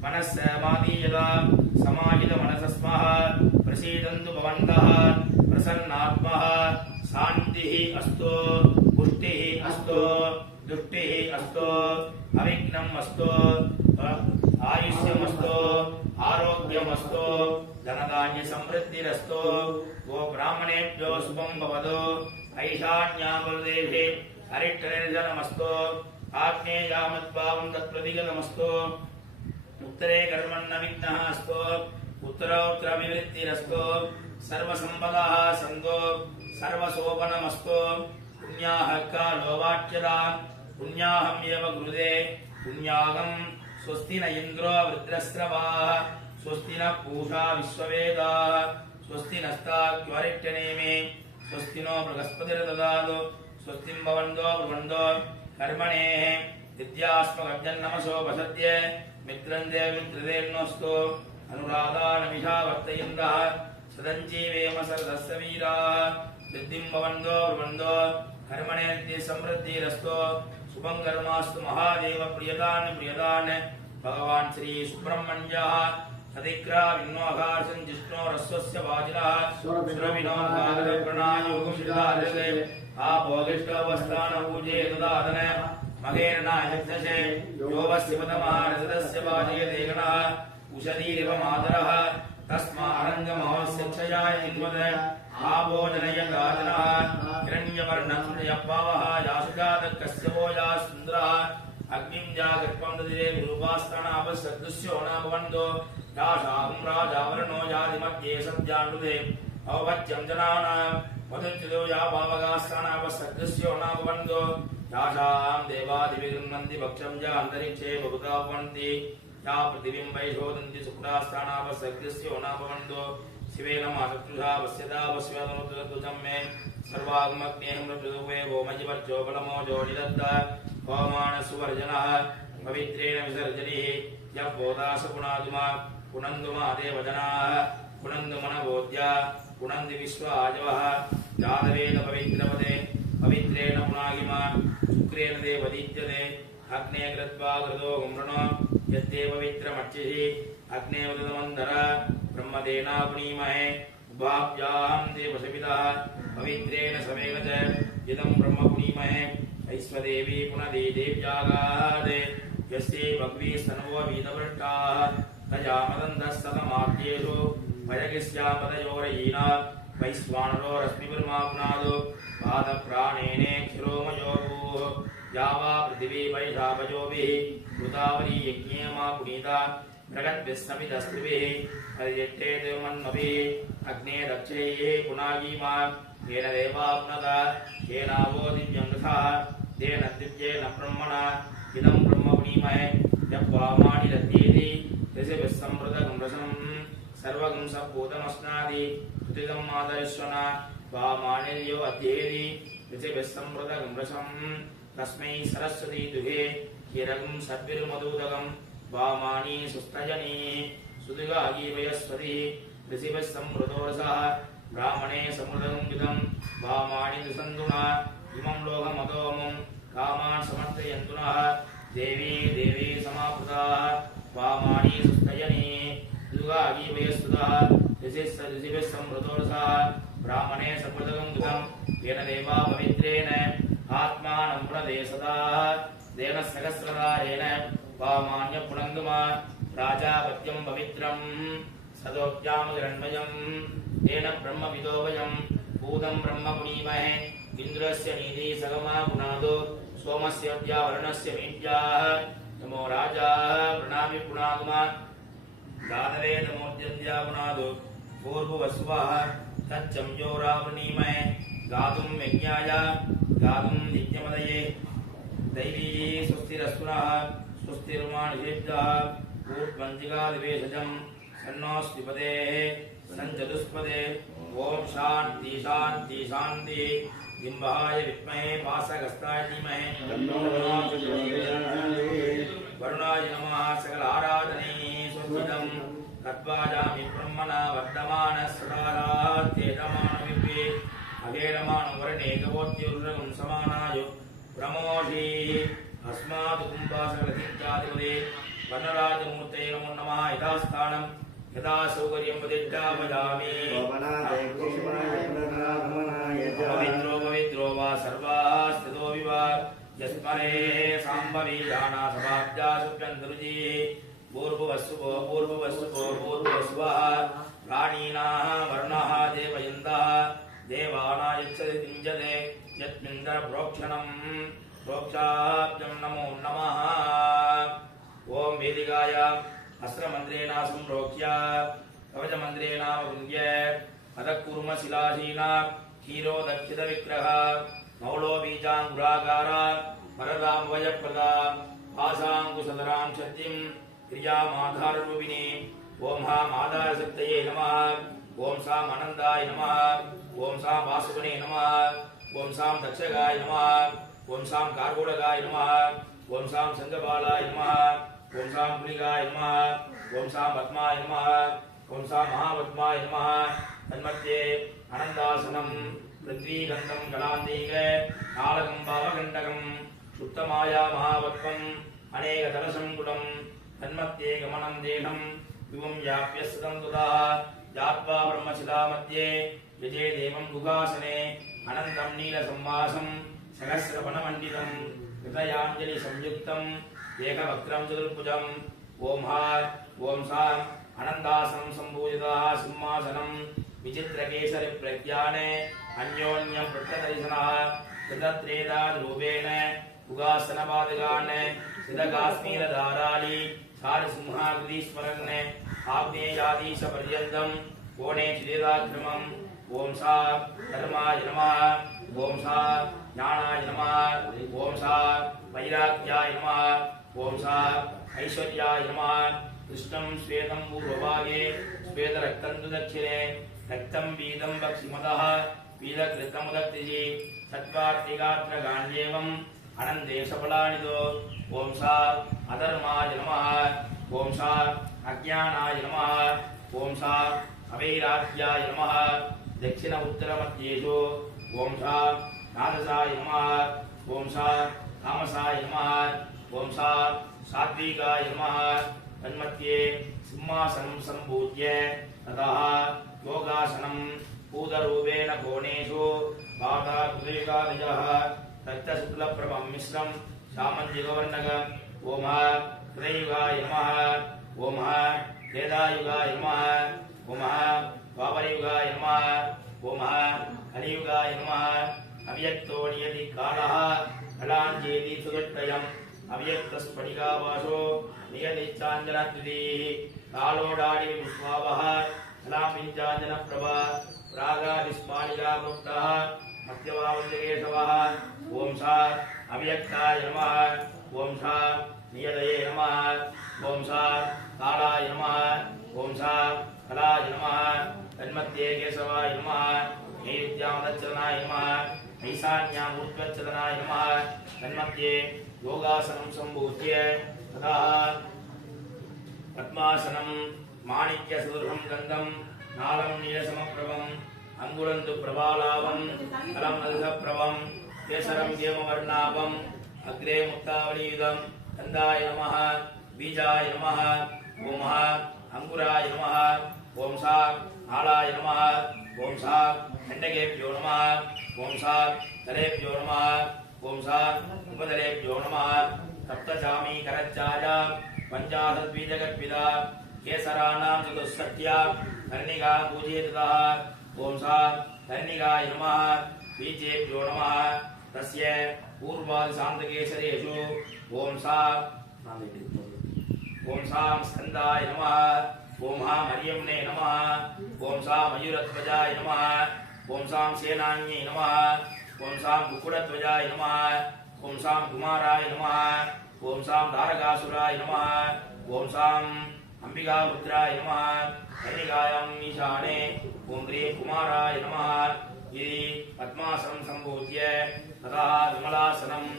मनस्समादीयता समाहितमनसस्मः प्रसीदन्तु भवन्तः प्रसन्नात्मः शान्तिः अस्तु पुष्टिः अस्तु दुष्टिः अस्तु अविघ्नम् अस्तु आयुष्यमस्तु आरोग्यमस्तु धनधान्यसमृद्धिरस्तु गो ब्राह्मणेभ्यो शुभं भवतु ऐशान्यामृदेभे हरिष्ठनिर्जनमस्तु आग्नेयामद्भावं तत्प्रतिगतमस्तु उत्तरे कर्मण्ण विघ्नः अस्तु उत्तरोत्तराभिवृद्धिरस्तु सर्वसम्पदाः सन्तु सर्वशोभनमस्तु पुण्याः कालो वाच्यताम् पुण्याहम् एव गुरुदे पुण्याहम् स्वस्ति न इन्द्रो वृद्रस्रवाः स्वस्ति न पूषा विश्ववेदाः स्वस्ति नस्ताक्ष्वरिष्ठनेमि स्वस्ति नो बृहस्पतिर्ददातु स्वस्तिं भवन्तो ब्रुवन्तो कर्मणेः विद्यास्मगर्जन्नमसो वसद्य मित्रन्दे मित्रदेर्नोऽस्तु अनुराधानमिषा वर्तयन्तः सदञ्जीवेम सरदस्य वीराः वृद्धिं भवन्तो ब्रुवन्तो कर्मणे समृद्धिरस्तु शुभं कर्मास्तु महादेव प्रियदान् भगवान् श्री सुब्रह्मण्यः सदिग्रा विघ्नोऽघार्षन् जिष्णो रस्वस्य वाजिनः सुरविनो भागप्रणायोगं विदादते आभोगिष्टवस्थानपूजे ददातन महेरणायक्षसे योवस्यपतमहारसदस्य वाजयते गणः उषदीरिव मातरः तस्मारङ्गमहोत्सक्षयाय जिन्वद आभोजनयगाजनः हिरण्यवर्णस्मृयपावः यासुगादकस्यवो यासुन्द्रः अग्निं जागर्भं ददिरे विरूपास्तानापसदृश्यो न भवन्तो यासाहं राजावरणो यादिमध्ये सद्यानुदे अववच्यं जनानां वदन्तितो या भावगास्तानापसदृश्यो न भवन्तो यासां देवादिविगृह्णन्ति भक्षं च अन्तरिक्षे बहुतापन्ति या पृथिवीं वैशोदन्ति सुप्तास्थानापसग्रस्यो न भवन्तो शिवेन माचक्षुषा वस्यता वस्वतनुतुजं मे सर्वागमग्नेहं प्रचुदुवे गोमजिवर्चो बलमोजो निदत्त होमानसुवर्जनः पवित्रेण विसर्जनिः यः बोधास पुनादुमा पुनन्दुमा देवजनाः पुनन्दुमनबोध्या पुनन्दि विश्वाजवः जातवेद पवित्रपदे पवित्रेण पुनागिमा शुक्रेण देवदीत्यते अग्ने कृत्वा कृतो गुम्रणो यद्दे पवित्रमर्चिषि अग्ने उदमन्दर ब्रह्मदेना पुनीमहे उभाभ्यां देवसवितः पवित्रेण समेन च इदं ब्रह्म पुनीमहे ऐश्वदेवी पुनदे देव्यागादे यस्ये भग्वी स्तनवो वीतवृष्टाः तजामदन्तः सतमाद्येषु भयगिस्यापदयोरयीना वैश्वानरो रश्मिभिर्मा पुनादो पादप्राणेने क्षिरोमयो भूः या वा पृथिवी वैशापयोभिः कृतावरी यज्ञेमा पुनीता प्रगद्भिस्समिदस्त्रिभिः परियट्टे देवमन्मभिः अग्ने दक्षैः पुनागीमा येन देवा पुनदा येनावो दिव्यं रथः तेन दिव्येन ब्रह्मणा इदं ब्रह्म पुनीमहे यद्वामानि दध्येति ऋषिभिः संवृतगं रसं सर्वगं सम्भूतमश्नादि श्रुतिगं मातरिश्वना वामानिर्यो अध्येति ऋषिभिः संवृतगं रसं तस्मै सरस्वती दुहे हिरगं सद्भिर्मधुदगं वामानि सुस्तजनी सुदिगागी वयस्वती ऋषिभिः संवृतो रसः ब्राह्मणे समृतगं विदं वामानि निसन्दुना इमं लोकमतोमुं कामान् समर्थयन्तु नः देवी देवी समापृताः वामानि सुस्तजनी दुगागी वयस्वतः ऋषिभिः संवृतो रसः ब्राह्मणे समृतगं विदं येन देवा पवित्रेण आत्मानं पुनदे सदा देन सहस्रधारेण वामान्य पुनन्दुमा राजापत्यं पवित्रं सदोक्यामगिरण्मयं तेन ब्रह्मविदोभयं भूतं ब्रह्म पुनीमहे इन्द्रस्य नीति सगमा पुनादो सोमस्य वरुणस्य मीड्याः नमो राजा प्रणामि पुनागमा गाधवेदमोद्यद्या पुनादो पूर्ववस्वः तच्चंजोरावृणीमहे गातुं यज्ञाय गातुं नित्यमदये दैवी स्वस्तिरस्तुनः स्वस्तिर्माणिषेभ्यः ऊर्ध्वञ्जिगादिवेशजं सन्नोऽस्तिपदेः सञ्चतुष्पदे ॐ शान्ति शान्ति शान्ति बिम्बाय विद्महे पासगस्ताय धीमहि वरुणाय नमः सकल आराधनैः स्वस्तिदं तद्वाजामि ब्रह्मणा वर्धमानः सदारात् तेजमानविद्वे अवेरमाणवर्णे गवोत्युर्रगं समानाय प्रमोषीः अस्मात् कुम्भासकलतीर्थाधिपते वनराजमूर्तये नमो नमः यथास्थानं यथा सौकर्यं प्रतिष्ठापयामि पवित्रो पवित्रो वा सर्वाः स्थितो विवा यस्मरे साम्भवी जाना सभाभ्या सुप्यन्तरुजिः पूर्ववस्सुभो पूर्ववस्सुभो पूर्ववस्वः प्राणीनाः वर्णः देवयन्तः देवानायच्छति तिञ्जते यत्मिन्दर प्रोक्षणं प्रोक्षाभ्यं नमो नमः ॐ वेदिकाय अस्त्रमन्त्रेण संप्रोक्ष्य कवचमन्त्रेणावरुण्य अतः कुर्म शिलासीना क्षीरोदक्षितविग्रह मौलोबीजाङ्कुराकार वरदामवयप्रदा आसाङ्कुशधरां शक्तिं क्रियामाधाररूपिणी ॐ हा माधारशक्तये नमः ॐ सां आनन्दाय नमः ॐ सां वासुगणे नमः ॐ सां दक्षगाय नमः ॐ सां कार्गोडगाय नमः ॐ सां सङ्गबालाय नमः ॐ सां पुलिगाय नमः ॐ सां पद्माय नमः ॐ सां महापद्माय नमः तन्मध्ये अनन्दासनं पृथ्वीगन्धं गलान्तीक नालकं भावकण्टकं शुद्धमाया महावत्वम् अनेकधनसङ्कुलं तन्मध्ये गमनं देहं विवं याप्य सदं तुदाः जात्वा ब्रह्मशिलामध्ये विजय देवं गुहासने अनन्तं नीलसंवासं सहस्रवनमण्डितं हृदयाञ्जलिसंयुक्तम् एकवक्त्रं चतुर्भुजं ॐ हा ॐ सां अनन्दासनं सम्पूजितः सिंहासनं विचित्रकेसरिप्रज्ञाने अन्योन्यं वृत्तदर्शनः कृतत्रेदारूपेण उगासनपादकान् सिद्धकाश्मीरधाराली सारसिंहाकृतिस्मरन् आग्नेयाधीशपर्यन्तं कोणे चिदेदाक्रमम् ॐ सा धर्माय नमः ஓம் சா ஞானாய நமः ஓம் சா வைராக்யாய நமः ஓம் சா ஐஸ்வர்யாய நமः கிருஷ்ணம் ஸ்வேதம் பூர்வபாகே ஸ்வேதரக்தம் து தட்சிணே ரக்தம் பீதம் பக்ஷிமதः பீதகிருத்தமுதக்திஜி சத்வார்த்திகாத்ரகாண்யேவம் அனந்தேஷபலானிதோ ஓம் சா அதர்மாய நமः ஓம் சா அஜ்ஞானாய நமः ஓம் சா அவைராக்யாய நமः தட்சிண உத்தர மத்தியேஷு ஓம் சா நாதசாய நமः ஓம் சா தாமசாய நமः ஓம் சா சாத்விகாய நமः தன்மத்தியே சிம்மாசனம் சம்பூத்ய ததா யோகாசனம் பூதரூபேண கோணேஷு பாதா குதிகாதயः தத்த சுக்லப்ரபம் மிஸ்ரம் சாமஞ்சிகவர்ணகம் ஓம் ஹ்ரயுகாய நமः ஓம் வேதாயுகாய நமः ஓம் துவாபரயுகாய நமः ஓம் கலியுகாய நமः அவ்யக்தோ நியதி காலः கலாஞ்சேதி சுதட்டயம் அவ்யக்தஸ்படிகாவாசோ நியதி சாஞ்சனத்விதீः காலோடாடி விஸ்வாவः கலாபிஞ்சாஞ்சன பிரபா ராகாதிஸ்மாலிகா முக்தः மத்தியவாவந்தகேசவः ஓம் சா அவ்யக்தாய நமः ஓம் சா நியதயே நமः ஓம் சா காலாய நமः ஓம் சா கலாய நமः தன்மத்தியே கேசவாய நமः நைருத்யாமதச்சலனாய நமः ஈசான்யாமூர்த்வச்சலனாய நமः தன்மத்தியே யோகாசனம் சம்பூத்ய ததா பத்மாசனம் மாணிக்ய சுதுர்கம் கந்தம் நாலம் நீலசமப்பிரபம் அங்குரந்து பிரபாலாபம் கலம் நல்கப்பிரபம் கேசரம் கேமவர்ணாபம் அக்ரே முக்தாவலீதம் கந்தாய நமः பீஜாய நமः ஓம் அங்குராய நமः ஓம் சா ஆளாய நமः ஓம் சா கண்டகேப்யோ நமः ஓம் சா தலேப்யோ நமः ஓம் சா உபதலேப்யோ நமः சப்தசாமி கரச்சாயா பஞ்சாசத்பீஜகத்விதா கேசராணாம் சதுஷ்ஷட்யா கர்ணிகா பூஜயதः ஓம் சா கர்ணிகாய நமः பீஜேப்யோ நமः தஸ்ய பூர்வாதி சாந்தகேசரேஷு ஓம் சா ஓம் சாம் ஸ்கந்தாய நமः ஓம் மரியம்னே நமः ஓம் சா மயூரத்வஜாய நமः ஓம் சாம் சேனான்யை நமः ஓம் சாம் குக்குடத்வஜாய நமः ஓம் சாம் குமாராய நமः ஓம் சாம் தாரகாசுராய நமः ஓம் சாம் அம்பிகாபுத்ராய நமः கன்னிகாயாம் ஈசானே ஓம் க்ரீம் குமாராய நமः இது பத்மாசனம் சம்பூத்ய ததா விமலாசனம்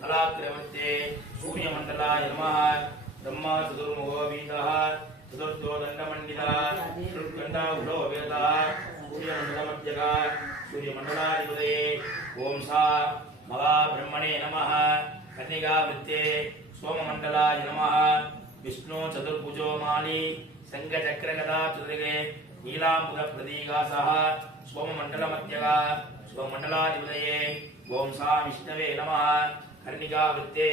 கலாக்கிரவர்த்தே சூரியமண்டலாய நமः பிரம்மா சதுர்முகோ வீதः சதுர்த்தோ தண்டமண்டிதः ஷுட்கண்டா உடோ வேதः சூரியமண்டலமத்யகः சூரியமண்டலாதிபதயே ஓம் சா மகாபிரம்மணே நமः கன்னிகாவிருத்தே சோமமண்டலாய நமः விஷ்ணு சதுர்புஜோ மாலி சங்கச்சக்கரகதா சதுர்கே நீலாம்புத பிரதீகாசः சோமமண்டலமத்யகः சோமமண்டலாதிபதயே ஓம் சா விஷ்ணவே நமः கன்னிகாவிருத்தே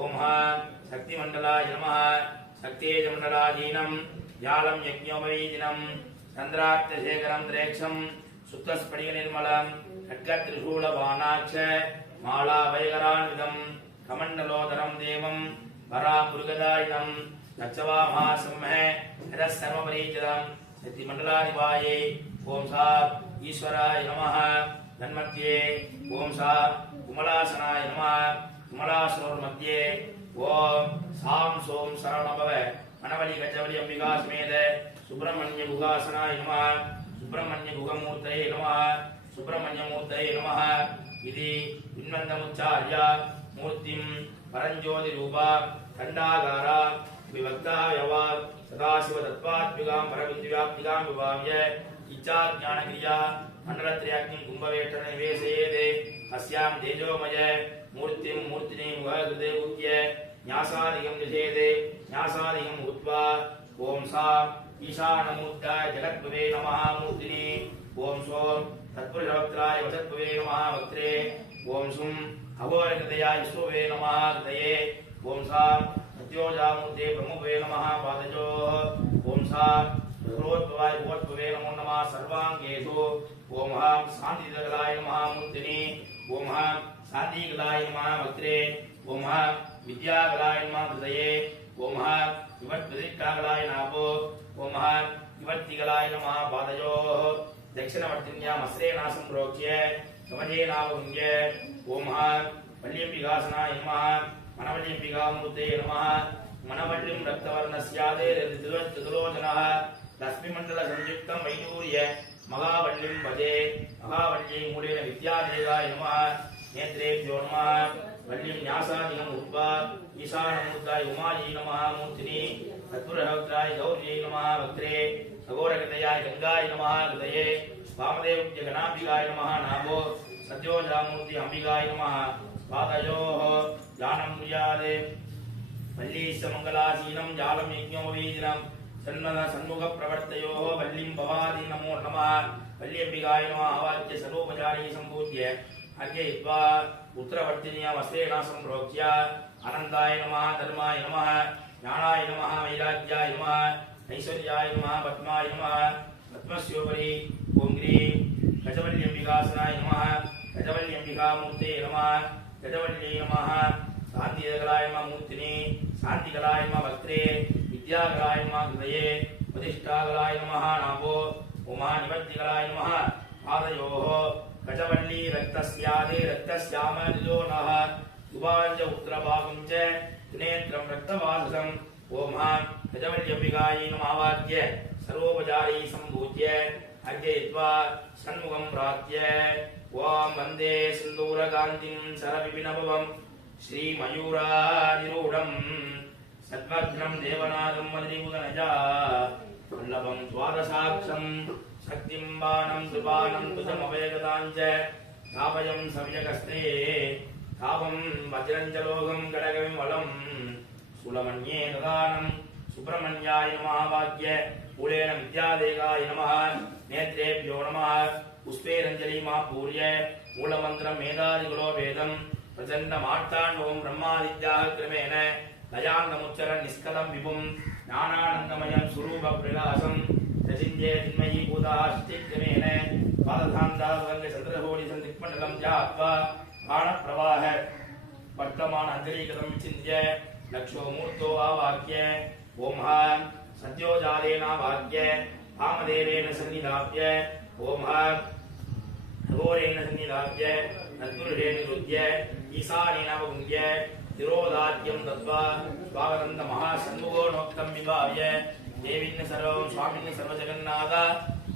ஓம் சக்திமண்டலாய நமः சக்தேஜமண்டலாதீனம் யாலம் யஜ்ஞோபவீதினம் சந்திரார்த்தசேகரம் திரேக்ஷம் சுத்தஸ்படிக நிர்மலம் கட்கத்ரிசூலபானாட்ச மாலாபயகரான்விதம் கமண்டலோதரம் தேவம் வராமுருகதாயினம் நச்சவாமாசம்ஹ ஹரஸ் சர்வபரீஜதம் சக்திமண்டலாதிபாயே ஓம் சா ஈஸ்வராய நமः தன்மத்தியே ஓம் சா குமலாசனாய நமः குமலாசனோர் மத்தியே ஓம் சாம் சோம் சரவணபவ மணவலி கஜவலி அம்பிகா ஸ்மேத சுப்பிரமணிய குகாசனாய நமः சுப்பிரமணிய குகமூர்த்தயே நமः சுப்பிரமணிய மூர்த்தயே நமः இது உன்வந்தமுச்சார்ய மூர்த்திம் பரஞ்சோதி ரூபா கண்டாகாரா விவக்தாயவா சதாசிவ தத்வாத்மிகாம் பரவித்யாப்திகாம் விபாவ்ய இச்சா ஞானகிரியா மண்டலத்ரயாக்னிம் கும்பவேட்டன நிவேசயேதே அஸ்யாம் தேஜோமய மூர்த்திம் மூர்த்தினி முககிருதே உத்ய ஞாசாதிகம் நிஷேதே ஞாசாதிகம் உத்வா ஓம் சா ஈசானமூர்த்தாய ஜகத்பவே நமः மூர்த்தினி ஓம் சோம் தத்புருஷவக்த்ராய வசத்பவே நமः வக்த்ரே ஓம் சும் அகோரகிருதயாய விஸ்வவே நமः கிருதயே ஓம் சா சத்யோஜாமூர்த்தே பிரம்மவே நமः பாதஜோः ஓம் சா ருத்ரோத்பவாய போத்பவே நமோ நமः சர்வாங்கேஷு ஓம் சாந்திதகலாய நமः மூர்த்தினி ஓம் சாந்திகலாய நமः வக்த்ரே ஓம் வித்யாகலாய நமः கிருதயே ஓம் விவத்விதிக்காகலாய நாபோ ஓம் விவத்திகலாய நமः பாதயோः தட்சிணவர்த்தின்யாம் அஸ்ரேணா சம்ரோக்ய कवचेनावुञ्ज ओम वल्ल्यम्बिकासनाय नमः मनवल्ल्यम्बिकामूर्तये नमः मनवल्लिं रक्तवर्णस्यादे त्रिलोचनः लक्ष्मीमण्डलसंयुक्तं वैडूर्य महावल्लिं भजे महावल्ली मूलेन विद्यादेवाय नमः नेत्रेभ्यो नमः वल्लीं न्यासादिनम् उद्वा ईशानमूर्ताय उमायै नमः मूर्तिनि तत्पुरहस्त्राय गौर्यै नमः वक्त्रे खगोरगतयाय गंगाय नमः हृदये वामदेव्य गणाम्बिकाय नमः नाभो सत्योजामूर्ति अंबिकाय नमः पादयोः दानं मुयादे वल्लीशमङ्गलासीनं जालं यज्ञोपवीदिनं सन्मुखप्रवर्तयोः वल्लीं भवादि नमो नमः वल्ल्यम्बिकाय नमः आवाच्य सर्वोपचारी सम्पूज्य अर्घयित्वा उत्तरवर्तिन्या वस्त्रेण सम्प्रोक्ष्य आनन्दाय नमः धर्माय नमः ज्ञानाय नमः वैराग्याय नमः ऐश्वर्याय नमः पद्माय नमः पद्मस्योपरि ओं ह्रीं गजवल्ल्यम्बिकासनाय नमः गजवल्ल्यम्बिकामूर्ते नमः गजवल्ली नमः शान्तिकलाय नमः मूर्तिनि शान्तिकलाय नमः वक्त्रे विद्याकलाय नमः हृदये प्रतिष्ठाकलाय नमः नाभो उमानिवद्यकलाय नमः पादयोः गजवल्ली रक्तस्यादे रक्तस्याम द्विजोनः दुभाञ्च उत्तरभागं च त्रिनेत्रं रक्तवाससम् ओम गजवल्ल्यम्बिकायै नमावाद्य सर्वोपचारी सम्पूज्य अर्घयित्वा सन्मुखं प्राप्य ओम वन्दे सिन्दूरकान्तिं सरविपिनभवं श्रीमयूराधिरूढं सद्मग्नं देवनागं मदनिमुदनजा वल्लभं द्वादशाक्षं शक्तिं बाणं सुबाणं तुजमभयगदां च तापयं सविजगस्ते तापं वज्रं च लोहं गडगं वलम् सुलमन्ये ददानं सुब्रह्मण्याय नमः वाक्य मूलेन विद्यादेगाय नमः नेत्रेभ्यो नमः पुष्पेरञ्जलिमापूर्य मूलमन्त्रं मेधादिगुणोपेदं प्रचण्डमार्ताण्डवं ब्रह्मादित्याः क्रमेण लयाङ्गमुच्चर निष्कलं विभुं ज्ञानानन्दमयं स्वरूपप्रकाशं प्रचिन्त्य चिन्मयी भूताः शक्तिक्रमेण पादधान्तावङ्गचन्द्रहोडिसन्दिक्मण्डलं जात्वा प्राणप्रवाह वर्तमान अन्तरीकृतं विचिन्त्य लक्षो मूर्तो आवाक्य ओम सत्योजालेनावाक्य कामदेवेन सन्निधाप्य ओम घोरेण सन्निधाप्य तत्पुरुषेण निरुद्य ईशानेनावगुह्य तिरोदाद्यं दत्त्वा स्वागतं महासन्मुखोनोक्तं विभाव्य देवीन् सर्वं स्वामिन् सर्वजगन्नाथ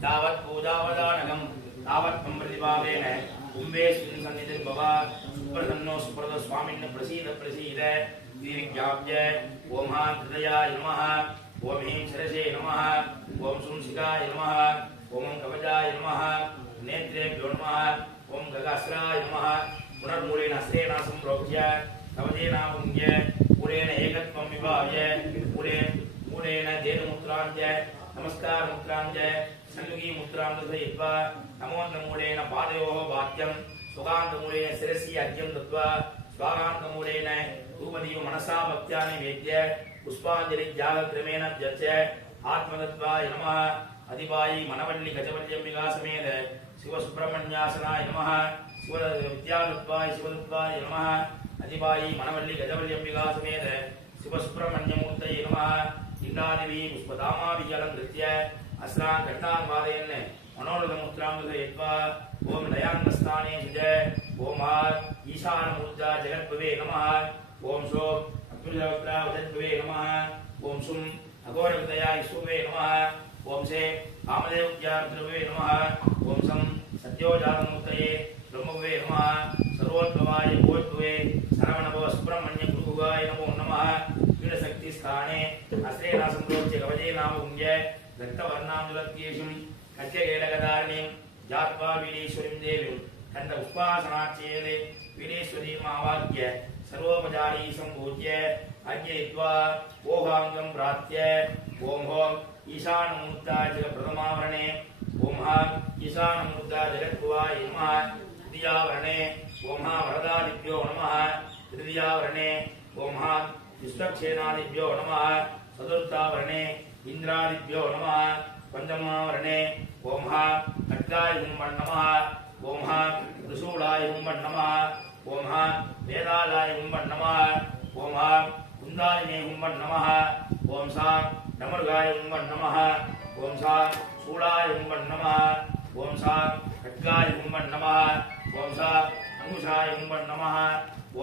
तावत् पूजावदानकं तावत् प्रतिभावेन कुम्भेस्मिन् सन्निधिर्भव सुप्रसन्नो सुप्रद स्वामिन् प्रसीद प्रसीद दीर्घ्याब्ज ओम हृदयाय नमः ओम ह्रीं शिरसे नमः ओम सुंसिकाय नमः ओम कवचाय नमः नेत्रेभ्यो नमः ओम गगास्राय नमः पुनर्मूलेन हस्तेन सम्प्रोक्ष्य कवचेनावुञ्ज्य मूलेन एकत्वं विभाव्य मूलेन धेनुमुद्रां च नमस्कारमुद्रां च सन्मुखीमुद्रां दर्शयित्वा नमोन्नमूलेन पादयोः वाक्यं सुगान्तमूलेन शिरसि अर्घ्यं दत्त्वा स्वागान्तमूलेन धूपदीप मनसा भक्त्या निवेद्य पुष्पाञ्जलिज्ञानक्रमेण त्यज्य आत्मतत्त्वाय नमः अधिपायि मनवल्ली गजवल्ल्यम्बिका समेत शिवसुब्रह्मण्यासनाय नमः शिवविद्यादत्त्वाय शिवदत्त्वाय नमः अधिपायि मनवल्ली गजवल्ल्यम्बिका समेत शिवसुब्रह्मण्यमूर्तये नमः इन्द्रादिभिः पुष्पधामाभिः अलङ्कृत्य अस्रान् घण्टान् वादयन् मनोरथमुद्रां दर्शयित्वा ओम लयाङ्गस्थाने सुजय ओम ईशानमूर्ता जगद्भवे नमः ओम सोम अग्निहोत्रा वदद्भवे नमः ओम सुम अघोरगतया ईश्ववे नमः ओम से कामदेव्यार्द्रवे नमः ओम सं सत्योजातमूर्तये ब्रह्मवे नमः सर्वोद्भवाय भोद्भवे सरवणभव सुब्रह्मण्य गुरुगाय नमो नमः वीरशक्तिस्थाने अस्त्रेण सम्प्रोच्य कवचेनावुञ्ज्य रक्तवर्णाञ्जुलद्गेशं कच्चकेलकदारिणीं जात्वा वीरेश्वरीं देवीं कण्ठ पुष्पासनाच्चेदे वीरेश्वरीम् आवाह्य सर्वोपचारी सम्पूज्य अर्घयित्वा ओहाङ्गं प्राप्य ओम होम ईशानमूर्ताय जगप्रथमावरणे ओम ईशानमूर्ताय जगद्भुवाय नमः द्वितीयावरणे ओम वरदादिभ्यो नमः तृतीयावरणे ओम विश्वक्षेणादिभ्यो नमः चतुर्थावरणे इंद्रादिभ्यो नमः पंचमावरणे ओम खड्गाय हुं नमः ओम त्रिशूलाय हुं नमः ओम वेदालाय हुं नमः ओम कुंदालिने हुं नमः ओम सा डमरुगाय हुं नमः ओम सा शूलाय हुं नमः ओम सा खड्गाय हुं नमः ओम सा अंकुशाय हुं नमः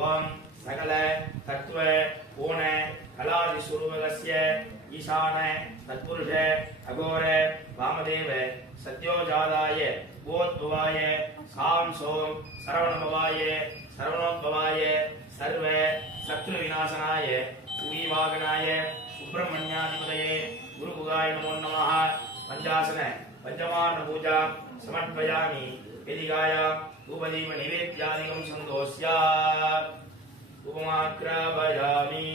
ओम सकल तत्व पूर्ण कलादि स्वरूपस्य ईशान तत्पुरुष अघोर वामदेव सत्योजाताय गोद्भवाय सां सोम सरवणभवाय सर्वणोद्भवाय सर्व शत्रु विनाशनाय उगीवागनाय सुब्रह्मण्याधिपतये गुरुभुगाय नमो नमः पंचासन पंचमार्न पूजा समर्पयामि वेदिकाय धूपदीप नैवेद्यादिकं संतोष्य उपमाग्रापयामि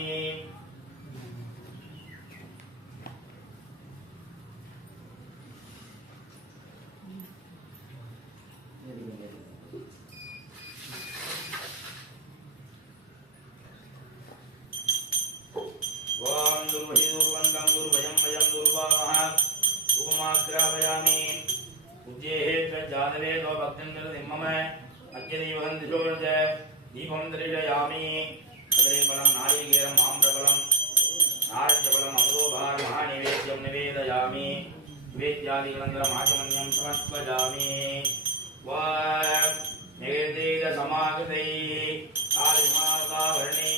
ओम दुर्वहि दुर्वंदं दुर्वयं वयं दुर्वामः उपमाग्रापयामि उज्जेहे जानवे दो भक्तिंद्र निम्मम अग्निदीपं दिशोरज दीपं दर्शयामि अग्रे फलं नारिकेलं आम्रफलं नारञ्जफलं अमृतोपहार महानैवेद्यं निवेदयामि निवेद्यादिकनन्तरम् आचमन्यं समर्पयामि नैवेद्यसमागतैः कालिमातावर्णे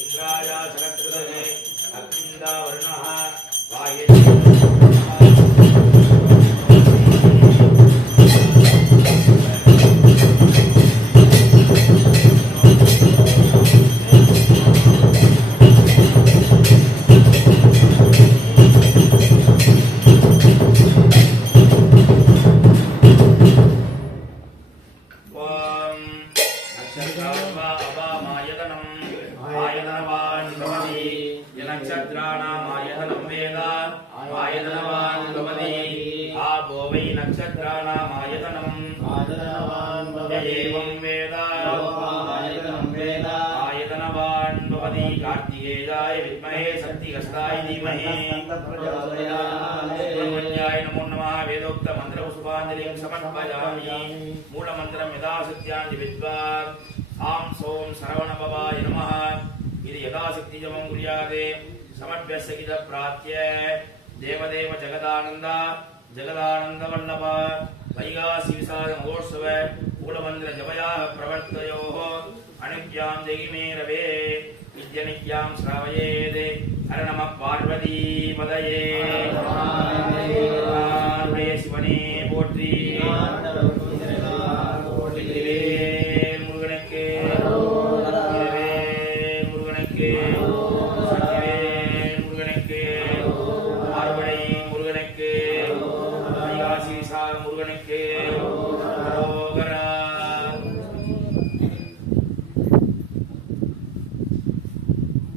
इन्द्राय सहस्रकृते अग्निन्दावर्णः नक्षत्राणामायतनं वेद आयतनवान् भवति आपो वै नक्षत्राणामायतनम् एवं वेद आयतनवान् भवति कार्तिकेयाय विद्महे शक्तिहस्ताय धीमहि सुब्रह्मण्याय नमो नमः वेदोक्त मन्त्रपुष्पाञ्जलिं समर्पयामि मूलमन्त्रं यथाशक्त्याञ्जि विद्वान् आं सों सरवणभवाय नमः इति यथाशक्ति जपं कुर्याते समर्प्यस्य किद प्राप्य देवदेव जगदानंद जगदानंद वल्लभ वैगासी विशाल महोत्सव मूलमंत्र जपयाः प्रवर्तयोः अनित्यां देहिमे रवे विद्यनित्यां श्रावयेत् हर नमः पार्वती पदये शिवने पोट्री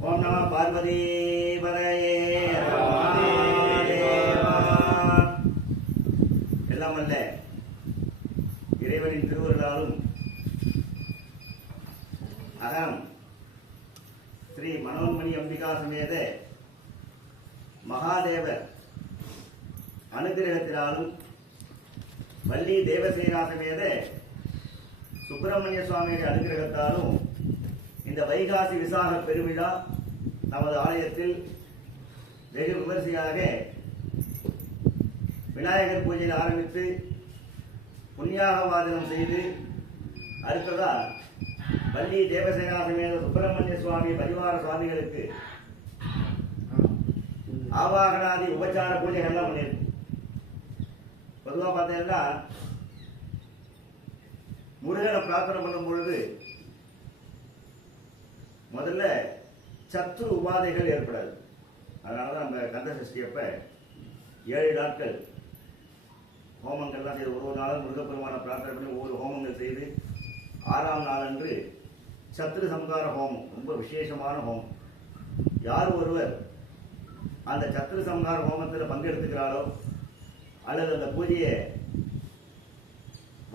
ஓம் நம பார்வதி பரையே எல்லாம் அல்ல இறைவனின் திருவருளாலும் அகம் ஸ்ரீ மனோன்மணி அம்பிகா சமேத மகாதேவர் அனுகிரகத்தினாலும் வள்ளி தேவசேனா சமேத சுப்பிரமணிய சுவாமியுடைய அனுகிரகத்தாலும் இந்த வைகாசி விசாக பெருவிழா நமது ஆலயத்தில் வெகு விமரிசையாக விநாயகர் பூஜையில் ஆரம்பித்து புண்ணியாக வாதனம் செய்து அடுத்ததா வள்ளி தேவசேனா சமேத சுப்பிரமணிய சுவாமி பரிவார சுவாமிகளுக்கு ஆவாகனாதி உபச்சார பூஜைகள் எல்லாம் பண்ணியிருக்கு. பொதுவாக பார்த்தீங்கன்னா முருகனை பிரார்த்தனை பண்ணும் பொழுது முதல்ல சத்து உபாதைகள் ஏற்படாது. அதனாலதான் நம்ம கந்த சஷ்டி அப்ப 7 நாட்கள் ஹோமங்கள்லாம் செய்து ஒரு நாளும் முருகப்பெருமான பிரார்த்தனை பண்ணி ஒவ்வொரு ஹோமங்கள் செய்து 6ஆம் நாள் அன்று சத்ரு சம்கார ஹோமம் ரொம்ப விசேஷமான ஹோமம். யார் ஒருவர் அந்த சத்ரு சம்கார ஹோமத்தில் பங்கெடுத்துக்கிறாளோ அல்லது அந்த பூஜையை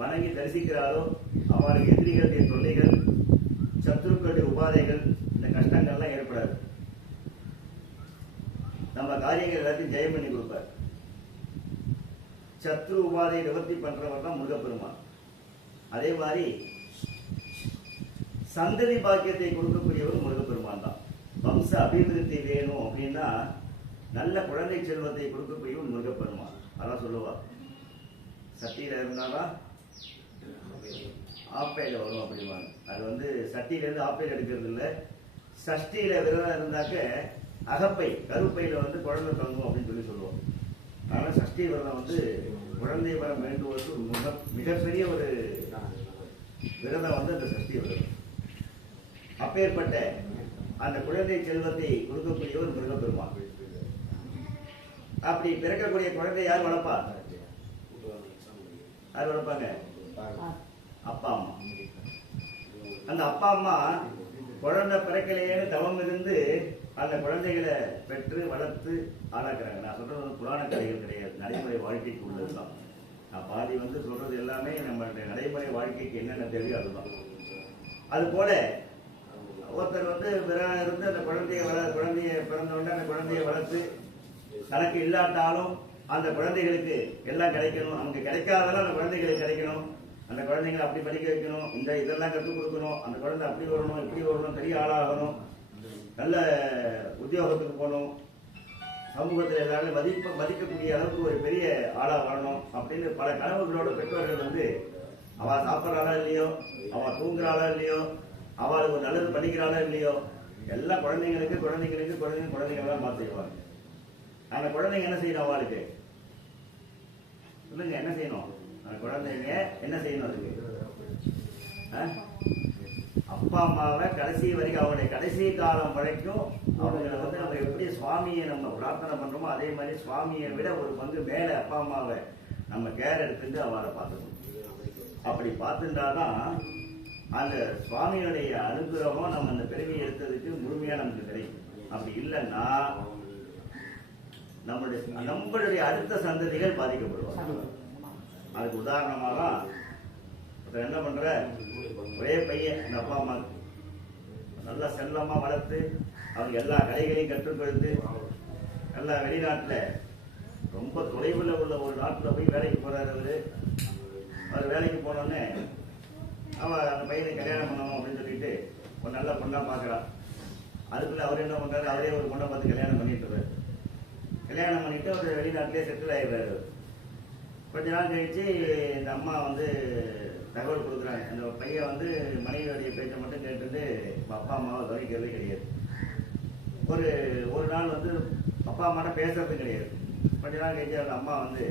வணங்கி தரிசிக்கிறாளோ அவளுக்கு எதிரிகளுடைய தொல்லைகள் சத்துருக்களுடைய உபாதைகள் இந்த கஷ்டங்கள்லாம் ஏற்படாது. நம்ம காரியங்கள் எல்லாத்தையும் ஜெயம் பண்ணி கொடுப்பார். சத்ரு உபாதையை நிவர்த்தி பண்றவர் தான் முருகப்பெருமான். அதே மாதிரி சந்ததி பாக்கியத்தை கொடுக்கக்கூடியவர் முருகப்பெருமான் தான். வம்ச அபிவிருத்தி வேணும் அப்படின்னா நல்ல குழந்தை செல்வத்தை கொடுக்கக்கூடியவர் முருகப்பெருமான். அதான் சொல்லுவார், சக்தியில இருந்தாதான் ஆப்பையில் வரும் அப்படிம்பாங்க. அது வந்து சட்டியிலேருந்து ஆப்பையில் எடுக்கிறது இல்லை. சஷ்டியில் விரதம் இருந்தாக்க அகப்பை கருப்பையில் வந்து குழந்தை தங்கும் அப்படின்னு சொல்லி சொல்லுவோம். அதனால் சஷ்டி விரதம் வந்து குழந்தை வரம் வேண்டுவது மிகப்பெரிய ஒரு விரதம் வந்து அந்த சஷ்டி விரதம். அப்பேற்பட்ட அந்த குழந்தை செல்வத்தை கொடுக்கக்கூடிய ஒரு முருகப்பெருமான். அப்படி பிறக்கக்கூடிய குழந்தை யார் வளர்ப்பா? யார் வளர்ப்பாங்க? அப்பா அம்மா. அந்த அப்பா அம்மா குழந்தை பிறக்கலையேன்னு தவம் இருந்து அந்த குழந்தைகளை பெற்று வளர்த்து ஆளாக்குறாங்க. நான் சொல்றது வந்து புராண கதைகள் கிடையாது, நடைமுறை வாழ்க்கைக்கு உள்ளதுதான். நான் பாதி வந்து சொல்றது எல்லாமே நம்ம நடைமுறை வாழ்க்கைக்கு என்னென்ன தேவையோ அதுதான். அது போல ஒருத்தர் வந்து இருந்து அந்த குழந்தைய பிறந்தவுடனே அந்த குழந்தைய வளர்த்து தனக்கு இல்லாட்டாலும் அந்த குழந்தைகளுக்கு எல்லாம் கிடைக்கணும், நமக்கு கிடைக்காதெல்லாம் அந்த குழந்தைகளுக்கு கிடைக்கணும், அந்த குழந்தைங்களை அப்படி படிக்க வைக்கணும், இதெல்லாம் கற்றுக் கொடுக்கணும், அந்த குழந்தை அப்படி வரணும் இப்படி வரணும், பெரிய ஆளாகணும், நல்ல உத்தியோகத்துக்கு போகணும், சமூகத்தில் எல்லாரும் மதிக்கக்கூடிய அளவுக்கு ஒரு பெரிய ஆளா வரணும் அப்படின்னு பல கனவுகளோட பெற்றோர்கள் வந்து அவ சாப்பிட்றாளா இல்லையோ, அவ தூங்குறாளா இல்லையோ, அவளுக்கு ஒரு நல்லது பண்ணிக்கிறாளா இல்லையோ, எல்லா குழந்தைங்களாம் மாற்றிடுவாங்க. அந்த குழந்தைங்க என்ன செய்யணும்? அவளுக்கு சொல்லுங்க, என்ன செய்யணும்? அந்த குழந்தைங்க என்ன செய்யணும்? அதுக்கு அப்பா அம்மாவை கடைசி வரைக்கும் அவங்களுடைய கடைசி காலம் வரைக்கும் அவங்களை வந்து நம்ம எப்படி சுவாமியை நம்ம பிரார்த்தனை பண்றோமோ அதே மாதிரி சுவாமியை விட ஒரு பங்கு மேல அப்பா அம்மாவை நம்ம கேர் எடுத்துட்டு அவளை பார்த்துக்கணும். அப்படி பார்த்துட்டாதான் அந்த சுவாமியுடைய அனுகிரகம் நம்ம அந்த பிறவி எடுத்ததுக்கு முழுமையா நமக்கு கிடைக்கும். அப்படி இல்லைன்னா நம்மளுடைய அடுத்த சந்ததிகள் பாதிக்கப்படுவாங்க. அதுக்கு உதாரணமாக என்ன பண்ற, ஒரே பையன் அந்த அப்பா அம்மா நல்லா செல்லமா வளர்த்து அவங்க எல்லா கலைகளையும் கற்றுக் கொடுத்து நல்லா வெளிநாட்டில் ரொம்ப தொலைவில் உள்ள ஒரு நாட்டில் போய் வேலைக்கு போறாரு. அவர் வேலைக்கு போனோடனே அவன் அந்த பையனை கல்யாணம் பண்ணணும் அப்படின்னு சொல்லிட்டு ஒரு நல்ல பொண்ணா பார்க்குறான். அதுக்குள்ள அவர் என்ன பண்றாரு, அவரே ஒரு பொண்ணை பார்த்து கல்யாணம் பண்ணிட்டு கல்யாணம் பண்ணிட்டு அவர் வெளிநாட்டிலே செட்டில் ஆயிடுறாரு. கொஞ்ச நாள் கழிச்சு இந்த அம்மா வந்து தகவல் கொடுக்குறாங்க, அந்த பையன் வந்து மனைவியோடைய பேச்சை மட்டும் கேட்டுட்டு அப்பா அம்மாவை கவனிக்கிறதே கிடையாது. ஒரு நாள் வந்து அப்பா அம்மாட்ட பேசுறது கிடையாது. கொஞ்ச நாள் கழிச்சு அந்த அம்மா வந்து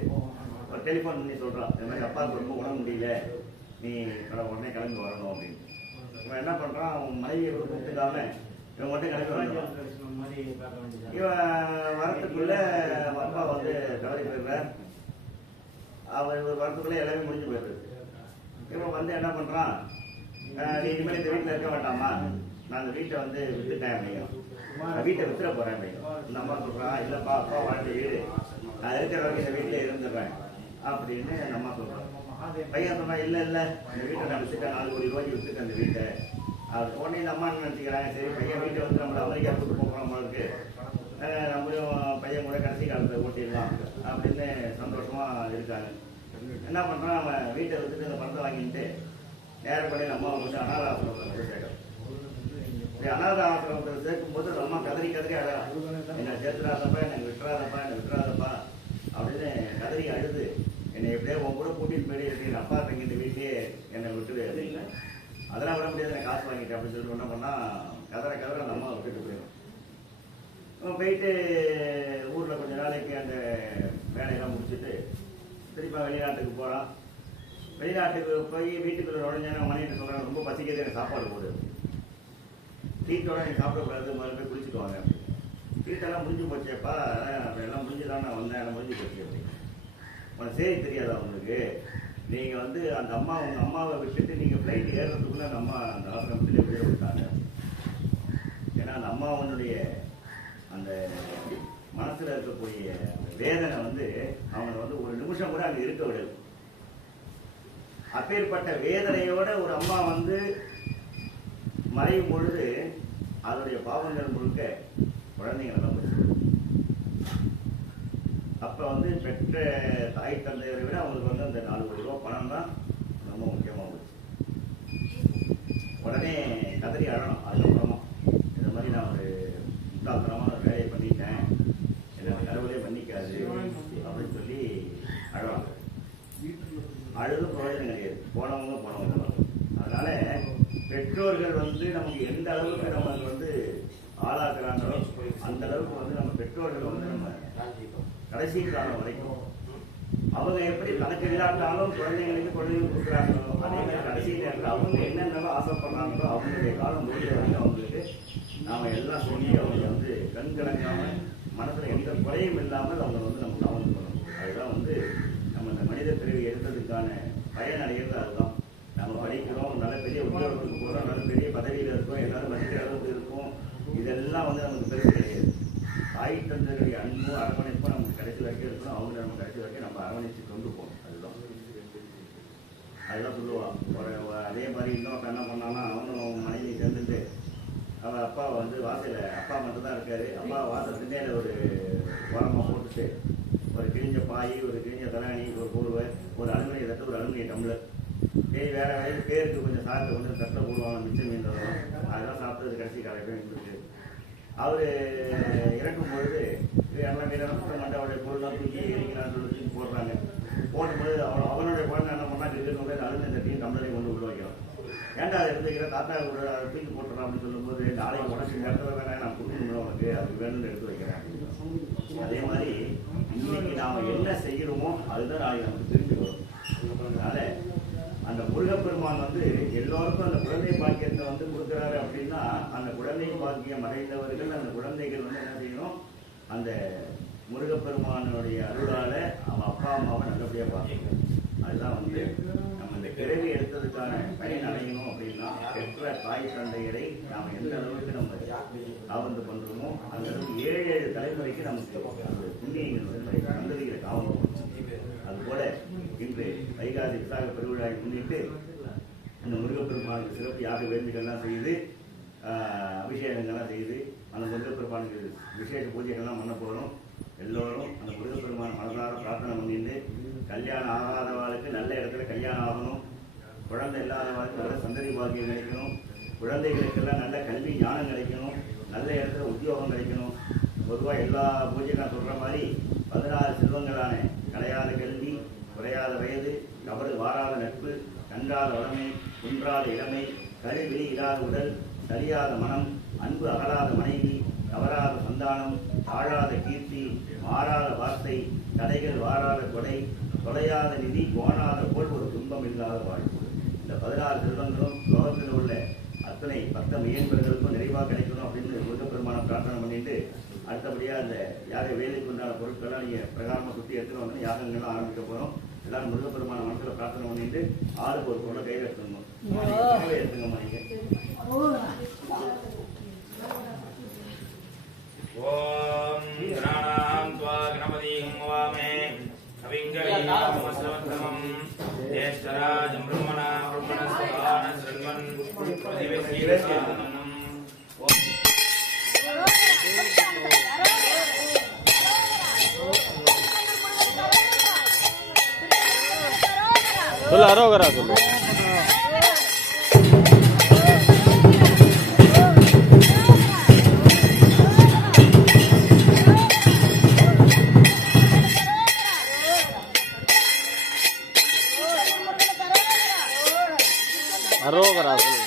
ஒரு டெலிஃபோன் பண்ணி சொல்றான், இந்த மாதிரி அப்பாவுக்கு ரொம்ப உணர முடியல, நீ உடனே கிளம்பி வரணும் அப்படின்னு. இவன் என்ன பண்றான், அவன் மனைவியை கொடுத்துக்காம இவன் மட்டும் கிளம்பி வந்துடுறான். இவன் வரத்துக்குள்ள அப்பா வந்து தவறி போயிடுற, அவர் ஒரு வரத்துக்குள்ள எல்லாமே முடிஞ்சு போயிடுது. இவன் வந்து என்ன பண்றான், நீ இனிமேல் இந்த வீட்டில் இருக்க வேண்டாமா, நான் அந்த வீட்டை வந்து வித்துட்டேன் அப்படிங்க, நான் வீட்டை வித்துற போறேன் அப்படிங்க. இந்த அம்மா சொல்றான், இல்லப்பா அப்பா வாழ்ந்த வீடு, நான் இருக்கிற வரைக்கும் இந்த வீட்டில் இருந்துடுறேன் அப்படின்னு அந்த அம்மா சொல்றான். பையன் சொன்னா, இல்ல இல்ல இந்த வீட்டை நான் வித்துட்டேன், 4 கோடி ரூபாய்க்கு வித்துட்டேன் அந்த வீட்டை. அது உடனே இந்த அம்மா நினைச்சுக்கிறாங்க, சரி பையன் வீட்டை வந்து நம்மளை அமெரிக்கா கூட்டு போகிறோம், நம்மளுக்கு நம்மளும் பையன் கூட கடைசி காலத்தை ஓட்டிடலாம் அப்படின்னு சந்தோஷமா இருக்காங்க. என்ன பண்றான், அவன் வீட்டை வித்துட்டு அந்த பணத்தை வாங்கிட்டு நேரம் பண்ணி நம்ம வந்து அனாத ஆசிரமத்தில் சேர்க்கணும். அனாத ஆசிரமத்தில் சேர்க்கும் போது நம்ம கதறி அழகா, என்னை சேர்த்துடாதப்பா, என்னை விட்டுறாதப்பா அப்படின்னு கதறி அழுது, என்னை எப்படியே உன் கூட கூட்டிட்டு போயிட்டு எங்கள் அப்பா தங்கி இந்த வீட்லயே என்னை விட்டுது அப்படின்னு, அதெல்லாம் விட முடியாது, நான் காசு வாங்கிட்டேன் அப்படின்னு சொல்லிட்டு என்ன பண்ணா கதற அந்த அம்மா விட்டுட்டு போயிடும். போயிட்டு ஊரில் கொஞ்ச நாளைக்கு அந்த வேலையெல்லாம் முடிச்சுட்டு திருப்பி வெளிநாட்டுக்கு போகிறான். வெளிநாட்டுக்கு போய் வீட்டுக்குள்ள நுழைஞ்சான மனைவிட்டு சொல்கிறாங்க, ரொம்ப பசிக்கிறது, எனக்கு சாப்பாடு போடு, டீட்டோட எனக்கு சாப்பிடக்கூடாது, முதல்ல போய் குளிச்சுட்டு வாங்க. டீட்டெல்லாம் முடிஞ்சு போச்சேப்பா, எல்லாம் முடிஞ்சுதான் நான் வந்தேன், எனக்கு முடிஞ்சு போச்சு அப்படி. உனக்கு சரி தெரியாதா உங்களுக்கு, நீங்கள் வந்து அந்த அம்மா உங்கள் அம்மாவை விட்டுட்டு நீங்கள் ஃப்ளைட் ஏறுறதுக்குள்ள அந்த அம்மா அந்த ஆசிரமத்தில் எப்படியே விட்டாங்க. ஏன்னா அந்த அம்மாவனுடைய அந்த மனசில் இருக்கக்கூடிய வேதனை வந்து அவங்களை வந்து ஒரு நிமிஷம் கூட அங்கே இருக்க விடல. அப்பேற்பட்ட வேதனையோட ஒரு அம்மா வந்து மறையும் பொழுது அதனுடைய பாவங்கள் முழுக்க குழந்தைங்களெல்லாம் போச்சு. அப்ப வந்து பெற்ற தாய் தந்தையரை விட அவங்களுக்கு வந்து அந்த 4 கோடி ரூபாய் பணம் தான் ரொம்ப முக்கியமாக போச்சு. உடனே கதறி அழணும். அதுக்கப்புறமா இந்த மாதிரி நான் ஒரு முட்டாள்தனமான வேலையை பண்ணிட்டேன், எனக்கு கடவுளே மன்னிக்காது அப்படின்னு சொல்லி அழலாம். அழுதும் பிரயோஜனம் கிடையாது, போனவங்க தான். அளவுக்கு நமக்கு வந்து ஆளாக்குறாங்களோ அந்த அளவுக்கு வந்து நம்ம பெற்றோர்கள் வந்து நம்ம கடைசி காலம் வரைக்கும் அவங்க எப்படி தனக்கு இல்லாட்டாலும் குழந்தைங்களுக்கு கொடுக்குறாங்களோ அதே மாதிரி கடைசி நேரத்தில் அவங்க என்னென்ன ஆசைப்படுறாங்களோ அவங்களுடைய காலம் முடிஞ்ச வரைக்கும் அவங்களுக்கு நாம எல்லாம் சொல்லி அவங்க வந்து கண் கலங்காம மனசுல எந்த குறையும் இல்லாமல் அவங்க வந்து நம்ம கவனம் பண்ணணும். அதுதான் வந்து நம்ம இந்த மனித பிறவி எடுத்ததுக்கான பயன் அடைகிறது. அதுதான் நம்ம படிக்கிறோம், நல்ல பெரிய உத்தியோகத்துக்கு போகிறோம், நல்ல பெரிய பதவியில் இருக்கோம், எல்லாரும் மதிக்கிற அளவுக்கு இருக்கும். இதெல்லாம் வந்து நமக்கு பெரிய கிடையாது. தாய் தந்தருடைய அன்பும் அரவணைப்பும் நமக்கு கடைசி வரைக்கும் இருக்கணும். அவங்க நம்ம கடைசி வரைக்கும் நம்ம அரவணைச்சு கொண்டு போகணும். அதுதான் சொல்லுவான். அதே மாதிரி இன்னொரு என்ன பண்ணான்னா அவனும் மனைவி சேர்ந்துட்டு அவன் அப்பா வந்து வாசலில் அப்பா மட்டும் தான் இருக்காரு. அப்பா வாசல் திண்ணையில் ஒரு ஓரமாக போட்டுட்டு ஒரு கிழிஞ்ச பாய், ஒரு கிழிஞ்ச தலாணி, ஒரு போர்வை, ஒரு அலுமினிய தட்டு, ஒரு அலுமினிய டம்ளர், வேற வேலைக்கு பேருக்கு கொஞ்சம் சாப்பிட்டு கொஞ்சம் தட்டில் போடுவாங்க, மிச்சம் மீன் தரும். அதெல்லாம் சாப்பிட்டது கடைசி காலையில் இருக்கு. அவர் இறக்கும் பொழுது எல்லாம் மீதம் சுத்தம் பண்ணி அவருடைய பொருள்லாம் தூக்கி எரிக்கலான்னு சொல்லி போடுறாங்க. போடும்போது அவனுடைய குழந்தை என்ன பண்ணால் இருக்கிறவங்க அலுமினிய தட்டியும் டம்ளரையும் கொண்டு உள்ள வைக்கலாம். ஏன்டா அதை எடுத்துக்கிற தாத்தா கூட அதை தூக்கி போட்டுறான் அப்படின்னு சொல்லும்போது நாளைக்கு உடச்சு இந்த இடத்துல வேணா நான் கொடுக்கணும் உனக்கு அது வேணும்னு எடுத்து வைக்கிறேன். அதே மாதிரி இன்னைக்கு நாம என்ன செய்கிறோமோ அதுதான் நாளைக்கு நமக்கு தெரிஞ்சு வரும். அதனால அந்த முருகப்பெருமான் வந்து எல்லோருக்கும் அந்த குழந்தை பாக்கியத்தை வந்து கொடுக்குறாரு அப்படின்னா அந்த குழந்தை பாக்கியம் அடைந்தவர்கள் அந்த குழந்தைகள் வந்து என்ன செய்யணும், அந்த முருகப்பெருமானுடைய அருளால அவன் அப்பா அம்மாவை நல்லபடியா பார்க்கணும். அதுதான் வந்து நம்ம இந்த பிறவி எடுத்ததுக்கான பயன் அடையணும் அப்படின்னா பெற்ற தாய் தந்தையரை நாம் எந்த அளவுக்கு நம்ம காவந்து பண்றோமோ அந்த அளவுக்கு 7 தலைமுறைக்கு நமக்கு அந்த புண்ணியங்கள் வந்து சந்ததிகளை காவந்து. அதுபோல இன்று வைகாசி விசாக பெருவிழாவை முன்னிட்டு அந்த முருகப்பெருமானுக்கு சிறப்பு யாக வேண்டுகள்லாம் செய்து அபிஷேகங்கள்லாம் செய்து அந்த முருகப்பெருமானுக்கு விசேஷ பூஜைகள்லாம் பண்ண போகிறோம். எல்லோரும் அந்த முருகப்பெருமான் மனதார பிரார்த்தனை பண்ணிட்டு கல்யாணம் ஆகாதவாளுக்கு நல்ல இடத்துல கல்யாணம் ஆகணும், குழந்தை இல்லாதவாளுக்கு நல்ல சந்ததி பாக்கியம் கிடைக்கணும், குழந்தைகளுக்கெல்லாம் நல்ல கல்வி ஞானம் கிடைக்கணும், நல்ல இடத்துல உத்தியோகம் கிடைக்கணும். பொதுவாக எல்லா பூஜைக்கும் சொல்கிற மாதிரி 16 செல்வங்களான கலையாத கல்வி, குறையாத வயது, கபடு வாராத நட்பு, கன்றாத வளமை, குன்றாத இளமை, கருவிழி இல்லாத உடல், சரியாத மனம், அன்பு அகலாத மனைவி, தவறாத சந்தானம், தாழாத கீர்த்தி, மாறாத வார்த்தை, தடைகள் வாராத கொடை, தொலையாத நிதி, கோணாத போல் ஒரு துன்பம் இல்லாத வாழ்வு. இந்த 16 செல்வங்களும் லோகத்தில் உள்ள அத்தனை பக்த முயன்பர்களுக்கும் நிறைவாக கிடைக்கணும் அப்படின்னு முருகப்பெருமான பிரார்த்தனை பண்ணிட்டு அடுத்தபடியாக அந்த யாக வேலைக்கு உண்டான பொருட்கள்லாம் நீங்கள் பிரகாரமாக சுற்றி எடுத்துன்னு வந்து யாகங்கள்லாம் ஆரம்பிக்க போகிறோம். எல்லாரும் முருகப்பெருமான மனசில் பிரார்த்தனை பண்ணிட்டு ஆளுக்கு ஒரு பொருளை கையில் எடுத்துக்கணும். எடுத்துங்க நீங்கள். ஓம் கணானாம் த்வா கணபதிம் வாமே கவிங்கரீமஸ்ரவத்தமம் ஜேஷ்டராஜம் பிரம்மணாம் பிரம்மணஸ்தான ஸ்ரண்வன் பிரதிவசீவசானனம். சொல்லு அரோகரா சொல்லு. அரோகரா சொல்லு.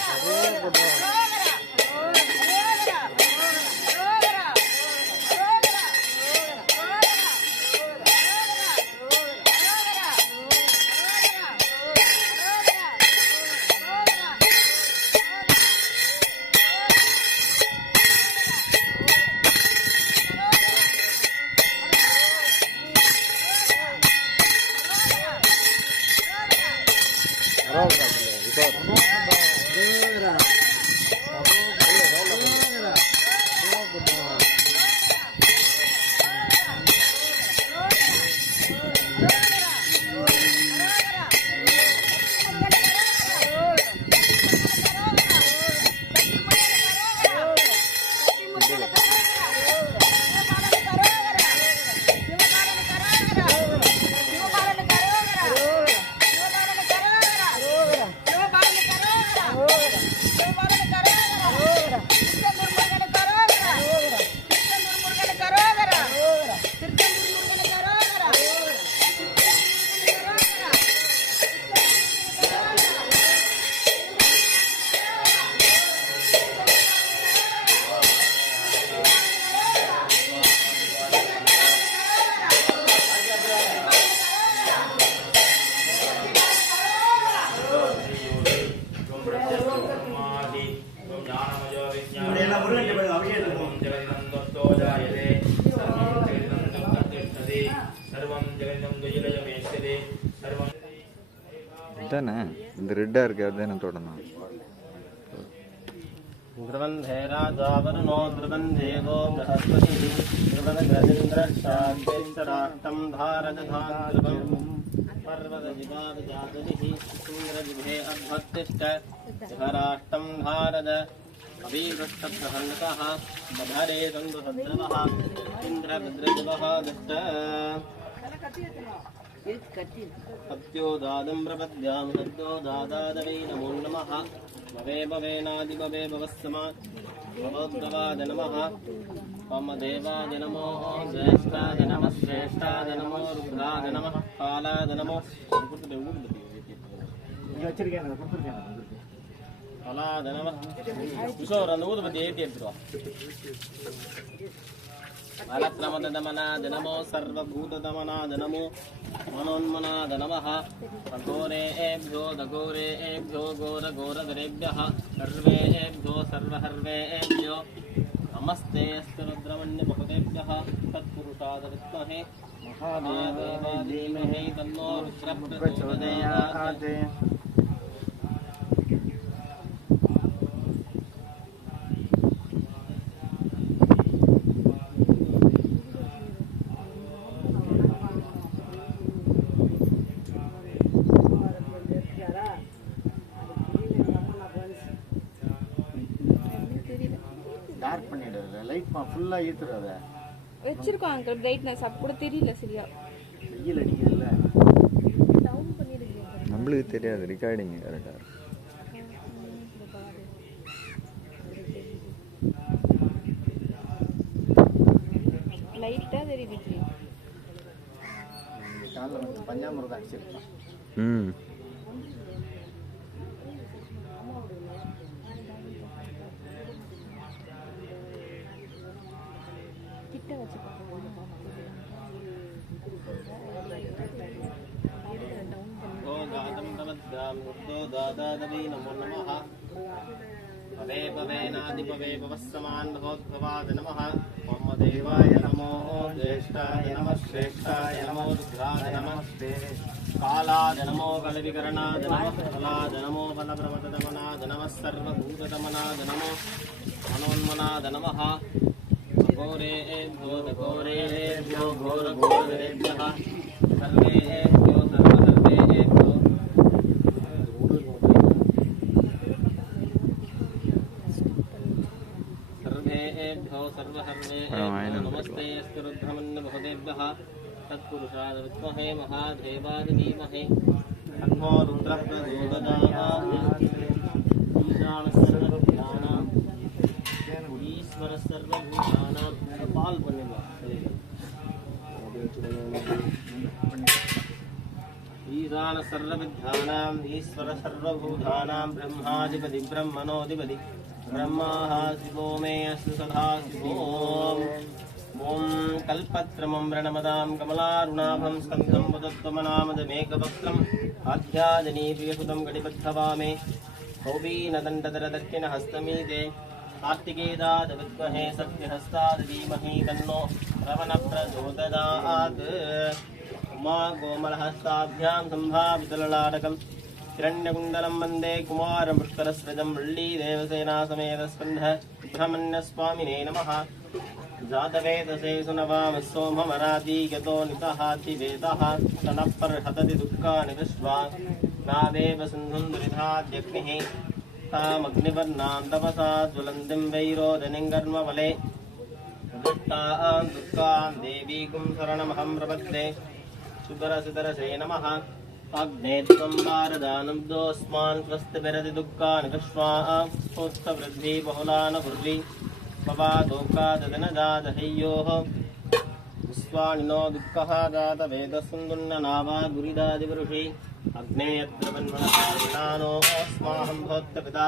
அதானே இந்த ரெட்டாக இருக்கு அதுதானே தொடணும். ध्रुवन्धे राजावरुणो ध्रुवन्देवो बृहस्पतिः ध्रुवनग्रजेन्द्रशान्तेश्वराष्टं धारदधान्ध्रुवम् पर्वतजिगाविजातनिः इन्द्रजिभे अभ्वत्तिष्ठ हराष्टं भारद अवीवृष्टप्रहन्नतः बभरे गन्धभद्रवः इन्द्रभद्रजवः दष्ट सत्यो दादं प्रपद्यां सद्यो दादादवै नमो नमः भवे भवेनादिभवे भवस्समा भवोद्भवाय नमः वामदेवाय नमो ज्येष्ठाय नमः श्रेष्ठाय नमो रुद्राय नमः कालाय नमो कालाय नमः किशोर அந்த ஊதுபத்தி ஏத்தி எடுத்துட்டு வா अलक्रमदमनाद नमो सर्वभूतदमनाद नमो मनोन्मनाद नमः अघोरेभ्यो दघोरेभ्यो घोरघोरधरेभ्यः सर्वेभ्यो सर्वहर्वेभ्यो नमस्ते रुद्रमण्यमहोदेभ्यः तत्पुरुषाय विद्महे महादेवाय धीमहि तन्नो रुद्रः प्रचोदयात् டார்க் பண்ணிடுறது லைட் ஃபுல்லா ஈத்துறத வச்சிருக்கோம் அங்கிள் பிரைட்னஸ் அப்ப கூட தெரியல சரியா வெயில் அடிக்குதுல்ல டவுன் பண்ணிடுங்க நம்மளுக்கு தெரியாது ரெக்கார்டிங் கரெக்டாக. லைட்டா தெரியுது காலைல வந்து பஞ்சாமிரதம் அடிச்சிருக்கேன். ம் கிட்ட வச்சு गादं प्रवद्दां मुक्तो दादादवै नमो नमः भवे भवेनादिभवे भवस्समान् भवोद्भवाय नमः वामदेवाय नमो ज्येष्ठाय नमः श्रेष्ठाय नमो रुद्राय नमस्ते कालाय नमो कलविकरणाय नमः कलाय नमो बलप्रमददमनाय नमः सर्वभूतदमनाय नमो मनोन्मनाय नमः घोरेभ्यो घोरेभ्यो घोरघोरेभ्यः सर्वेभ्यो सर्वसर्वेभ्यो सर्वेभ्यो सर्वहर्वेभ्यो नमस्ते अस्तु रुद्रमन्यमहोदेभ्यः तत्पुरुषाय विद्महे महादेवाय धीमहि तन्नो रुद्रः प्रचोदयात् ईशानसर्वभूतानां ईश्वर सर्वभूतानां पाल बनेगा ईशान सर्वविद्यानां ईश्वर सर्वभूतानां ब्रह्माधिपति ब्रह्मणोऽधिपति ब्रह्माः शिवो मे अस्तु सदा शिवो ॐ कल्पत्रमं व्रणमदां कमलारुणाभं स्कन्धं वदत्वमनामदमेकवक्त्रम् आध्याजनीप्रियसुतं गणिबद्धवामे कौबीनदण्डधरदक्षिणहस्तमीते कार्तिकेयाद विद्महे सत्यहस्ताद धीमहि तन्नो रवणप्रचोदयात् उमा कोमलहस्ताभ्यां सम्भावितललाटकम् हिरण्यकुण्डलं वन्दे कुमारं पुष्करस्रजं वल्लीदेवसेना समेत स्कन्धः सुब्रह्मण्यस्वामिने नमः जातवेदसे सुनवामः सोममरातीगतो नितहातिवेदः तनः पर्हतति दुःखानि दृष्ट्वा नादेव सिन्धुं दुरिताद्यग्निः तामग्निवर्णां तपसा ज्वलन्तीं वैरोदनीं कर्मबले दुष्टां दुःखां देवीकुं शरणमहं प्रपद्ये सुतरसितरसे नमः अग्ने त्वं भारदानब्दोऽस्मान् स्वस्तिभिरति दुःखानि कश्वाः पुष्टवृद्धि बहुलानवृद्धि भवादोकादनजादहय्योः विश्वानिनो दुःखः जातवेदस्सुन्दुन्ननावा गुरिदादिपुरुषि अग्ने यत्र वन्मनकारिणानो अस्माहं भवत्तपिता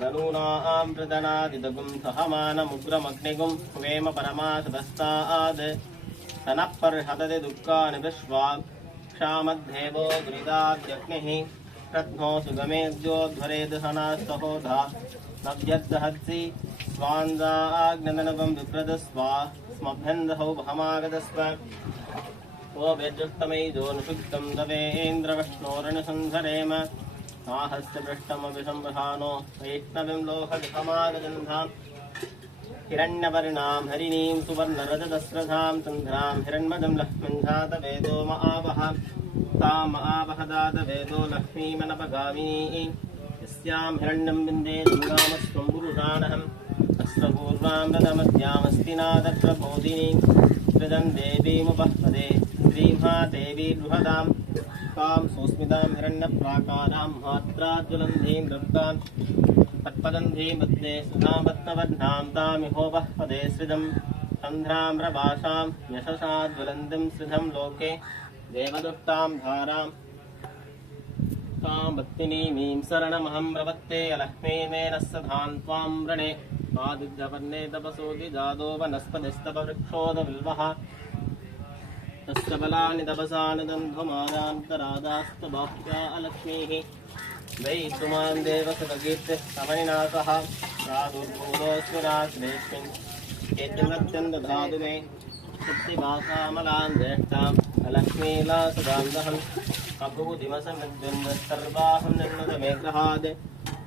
धनूनां प्रदनादिदगुं सहमानमुग्रमग्निगुं वेम परमासदस्ताद् तनः पर्हतति दुःखानि विश्वा क्षामद्धेवो गुरिदाद्यग्निः रत्नो सुगमेद्योध्वरेद सनास्तहोधा नव्यद्दहत्सि स्वान्दाग्नदनवं विप्रदस्वा स्मभ्यन्दहौ भमागतस्व ओ वेद्युष्टमैजो निषुक्तं दवेन्द्रविष्णोरणसन्धरेम साहस्य पृष्ठमपि सम्प्रधानो वैष्णवीं लोहविहमागजन्धां हिरण्यवर्णां हरिणीं सुवर्णरजतस्रधां चन्द्रां हिरण्मदं लक्ष्मीं जातवेदो महावः ताम् आवहदातवेदो लक्ष्मीमनपगामिनी यस्यां हिरण्यं विन्दे दुर्गामस्त्वं पुरुषाणहम् अश्वपूर्वां रथमध्यामस्ति नादप्रबोधिनी सृजन् देवीमुपह्पदे श्रीमहादेवी बृहदां तां सुस्मितां हिरण्यप्राकारां मात्राज्वलन्धीं दृप्तां तत्पदन्धीं मध्ये सुधामत्तवह्नां तामिहोपह्पदे सृजं चन्द्रां प्रभासां यशसाज्वलन्तीं सृजं लोके देवदुष्टां धारां तां भक्तिनीमीं शरणमहं प्रपत्ते अलक्ष्मीमेन सधां त्वां वृणे आदित्यपर्णे तपसोऽधि जातो वनस्पतिस्तपवृक्षोदविल्वः तस्य बलानि तपसा निदन्धुमानान्तरादास्तबाह्या अलक्ष्मीः वै सुमान् देवसुतकीर्तिस्तमनिनाथः प्रादुर्भूतोऽस्मिनाश्रेष्मिन् केचिन्नत्यं दधातु मे शक्तिभासामलान् ज्येष्ठाम् अलक्ष्मीलासदान्दहम् अभूतिमसमिद्विन्दस्सर्वाहं निर्णुतमे गृहाद्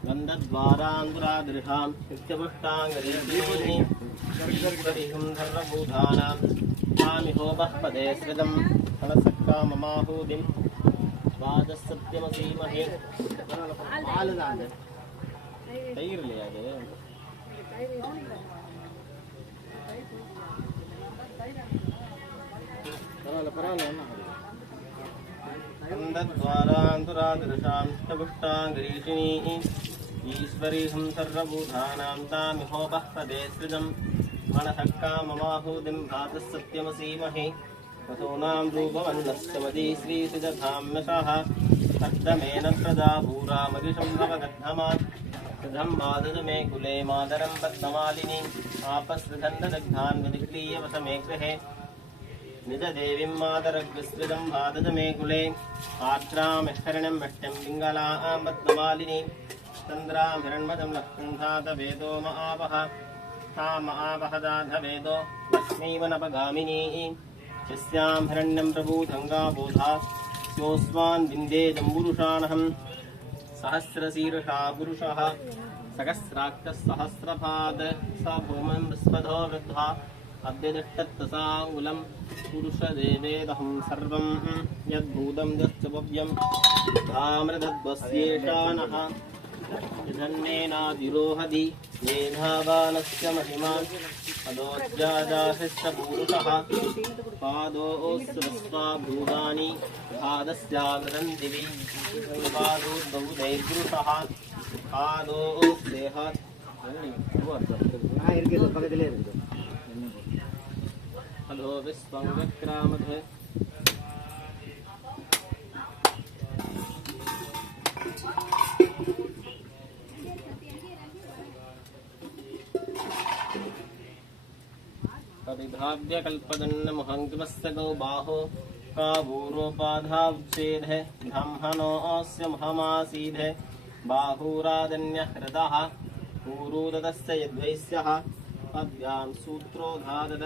गन्धद्वारान्तुरादृशां नित्यपुष्टाङ्गरीं सर्वभूतानां तामिहोपह्पदे श्रितं फलसक्काममाहूतिं द्वादशसत्यमसीमहे गन्धद्वारान्तुरादृशां नित्यपुष्टाङ्गरीषिणी ईश्वरीहं सर्वभूतानां तामिहोपह्पदे सृजं मनसक्काममाहूतिं भातः वसूनां रूपवन्नस्य मदी श्रीसिजधाम्यशः तद्धमेन प्रजा भूरामगिषं भवगद्धमात् सृजं मादजमे कुले मातरं पद्ममालिनीम् आपसृजन्ददग्धान् विनिक्लीय वसमे गृहे निजदेवीं मातरग्विस्मृतं भादजमे कुले आर्द्रामिष्करणं मष्ट्यं पिङ्गलां पद्ममालिनीं चन्द्रां हिरण्मदं लक्ष्मीं महावः तामहावहदाधवेदो लक्ष्मीवनपगामिनी यस्यां हिरण्यं प्रभूतङ्गाबोधा योऽस्मान् विन्देजम्बुरुषाणहं सहस्रशीर्षा पुरुषः सहस्राक्षः सहस्रपाद स भूमं विस्पदो वृद्धा अभ्यदिष्टत्तसाङ्गुलं पुरुषदेवेदहं सर्वं यद्भूतं यश्च भव्यं धामृतद्वस्येषानः धन्येनाधिरोहति मेधावानस्य महिमान् अदोज्जाजाहिष्टपूरुषः पादोऽस्रस्वा भूतानि पादस्यामृतं दिवि पादोद्बहुदैर्पुरुषः पादोऽस्तेहात् अधो विश्वं व्यक्रामधे परिधाव्यकल्पदन्नमहङ्कृमस्य गौ बाहो काबूरोपाधा उच्छेदः ब्रह्मणोऽस्य महमासीदः बाहुरादन्यः हृदः पूरोदतस्य यद्वैस्यः पद्भ्यां सूत्रोधादद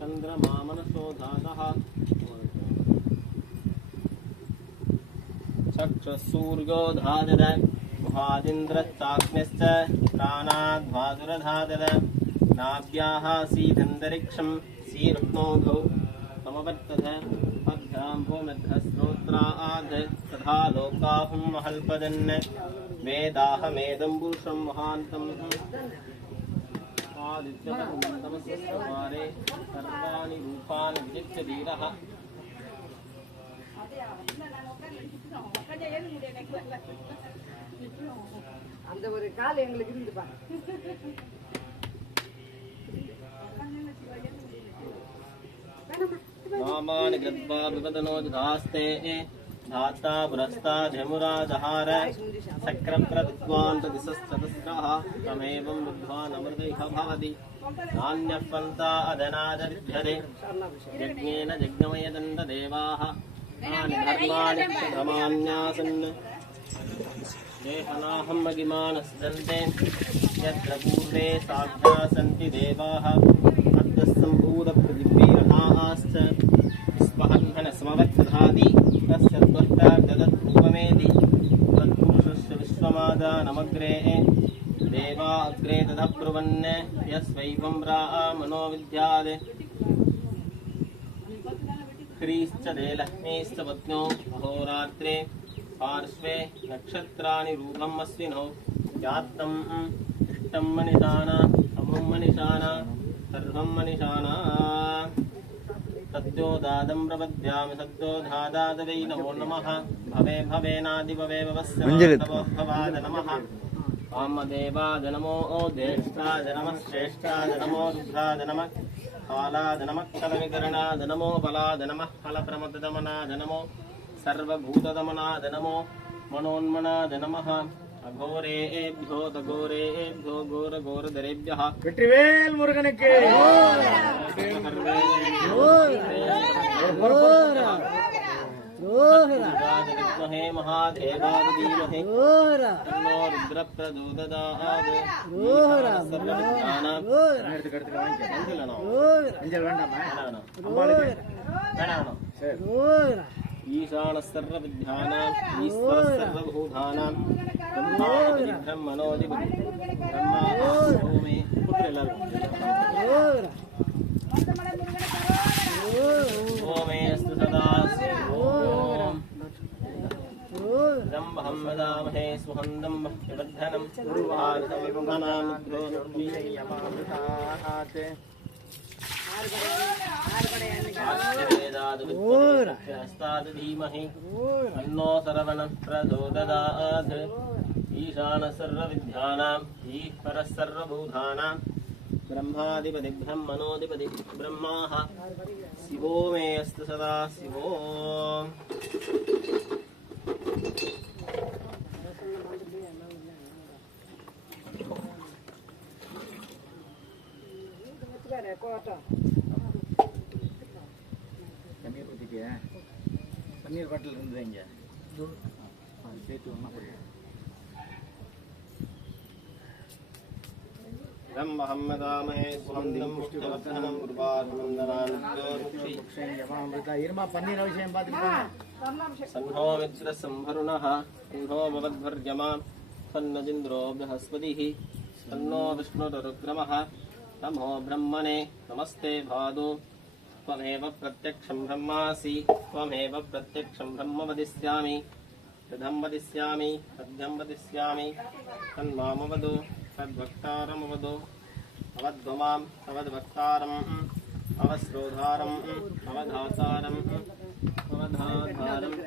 चन्द्रमामनसोधातः चक्षुसूर्योधादद मुहादिन्द्रश्चाग्न्यश्च प्राणाद्भासुरधादद नाभ्याः सीदन्तरिक्षं शीर्ष्णोधौ समवर्तत पद्भ्यां भूमिर्धस्रोत्राद् तथा लोकाहुं महल्पदन् वेदाहमेदं पुरुषं महान्तम् आदित्यतमस्य सर्वाणि रूपाणि विजित्य धीरः அந்த ஒரு கால் எங்களுக்கு இருந்துப்பா नामानि कृत्वा विपदनो दधास्ते धाता पुरस्ताद्धमुराजहार चक्रप्रविद्वान् दिशश्चतस्रः तमेवं विद्वान् अमृतैः भवति नान्यः पन्था अधनाद विद्यते यज्ञेन यज्ञमयदन्तदेवाः तानि धर्माणि धमान्यासन् देहनाहं मगिमानस्यन्ते यत्र पूर्वे साध्या सन्ति देवाः सम्भूतपृथिवीरहाश्च स्पहन् दैवं मनोविद्याद् ह्रीश्च दे लक्ष्मीश्च पत्न्यो अहोरात्रे पार्श्वे नक्षत्राणि रूपम् अश्विनौ यात्तम् इष्टं मनिषाना अमुं मनिषाना सर्वं मनिषाना सद्यो दादं प्रपद्यामि सद्यो धादादवै नमो नमः भवे भवेनादिभवे भवस्यभवाद नमः वामदेवाद नमो ज्येष्ठाद नमः श्रेष्ठाद नमो रुद्राद नमः कालाद नमः कलविकरणाद नमो बलाद नमः फलप्रमददमनाद नमो सर्वभूतदमनाद नमो मनोन्मनाद नमः अघोरेभ्यो तघोरेभ्यो घोरघोरधरेभ्यः வெற்றிவேல் முருகனுக்கு विद्महे महादेवाय धीमहि तन्नो रुद्र प्रचोदयात् सर्वविद्यानां ईशानः सर्वविद्यानाम् ईश्वरः सर्वभूतानां ब्रह्मणोऽधिपतिः ब्रह्मा भूमि ओमे अस्तु सदा ब्रह्मं वदामहे सुहन्दं भक्तिवर्धनं हस्ताद् धीमहि तन्नो सर्वणः प्रचोदयात् ईशानः सर्वविद्यानां ईश्वरः सर्वभूतानां ब्रह्माधिपति ब्रह्मणोऽधिपति ब्रह्माः शिवो मे अस्तु सदा शिवो கோட்டம் பன்னீர் பாட்டில் இருந்தது இங்க ब्रह्मं वदामहे सुहन्दं पुष्टिवर्धनं இருமா பன்னீர் விஷயம் பார்த்துட்டு सन्नो मित्रसंभरुणः सन्नो भवद्भर्यमा सन्नजिन्द्रो बृहस्पतिः सन्नो विष्णुरुक्रमः नमो ब्रह्मणे नमस्ते भादो त्वमेव प्रत्यक्षं ब्रह्मासि त्वमेव प्रत्यक्षं ब्रह्म वदिष्यामि हृदं वदिष्यामि पद्यं वदिष्यामि तन्मामवदो तद्भक्तारमवदो अवद्वमाम् अवद्भक्तारम् अवश्रोधारम् अवधातारम् अवधाधारम्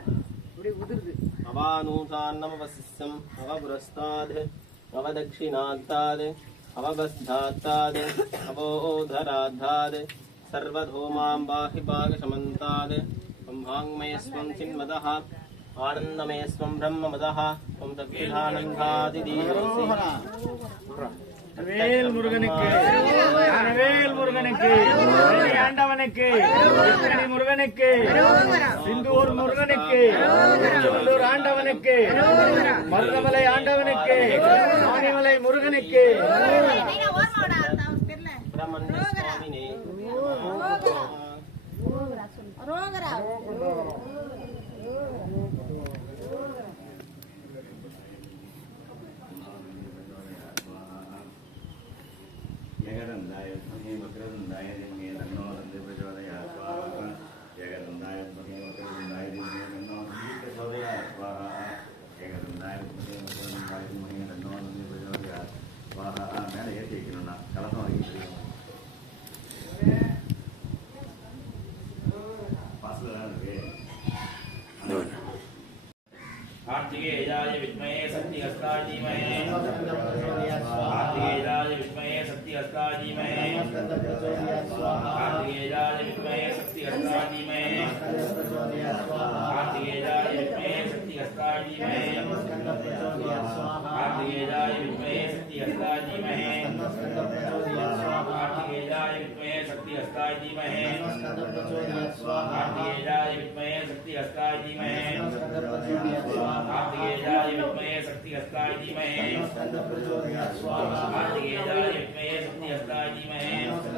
अवानूतान्नमवशिष्यम् अवपुरस्ताद् अवदक्षिणात्ताद् अवबद्धात्ताद् अवोधराद्धाद् सर्वधूमां बाहि भागशमन्ताद् ब्रह्माङ्मयस्वं चिन्मदः आनन्दमयस्वं ब्रह्ममदः त्वं तद्विधानन्दादिदीयोऽसि வேல் முருகனுக்கு வேல் முருகனுக்கு ஆண்டவனுக்கு முருகனுக்கு சிந்தூர் முருகனுக்கு திருச்செந்தூர் ஆண்டவனுக்கு மருதமலை ஆண்டவனுக்கு ஆனைமலை முருகனுக்கு ब्रह्मण्यस्वामिने जगदन्दाय स्महे वक्रतुण्डाय धीमहि तन्नो दन्ति प्रचोदयात् स्वाहा जगदन्दाय स्महे वक्रतुण्डाय धीमहि तन्नो दन्ति प्रचोदयात् स्वाहा जगदन्दाय स्महे वक्रतुण्डाय धीमहि तन्नो दन्ति प्रचोदयात् स्वाहा மேலே ஏற்றி வைக்கணும்னா கலசம் வைக்கிறீங்க பாசுதான் இருக்கு कार्तिकेयाय विद्महे सत्यहस्ताय धीमहि कार्तिकेयाय विद्महे सत्यहस्ताय धीमहि कार्तिकेयाय विद्महे सत्यहस्ताय धीमहि कार्तिकेयाय विद्महे सत्यहस्ताय धीमहि कार्तिकेयाय विद्महे सत्यहस्ताय धीमहि कार्तिकेयाय विद्महे सत्यहस्ताय धीमहि कार्तिकेयाय विद्महे सत्यहस्ताय धीमहि कार्तिकेयाय विद्महे शक्तिहस्ताय धीमहि कार्तिकेयाय विद्महे शक्तिहस्ताय धीमहि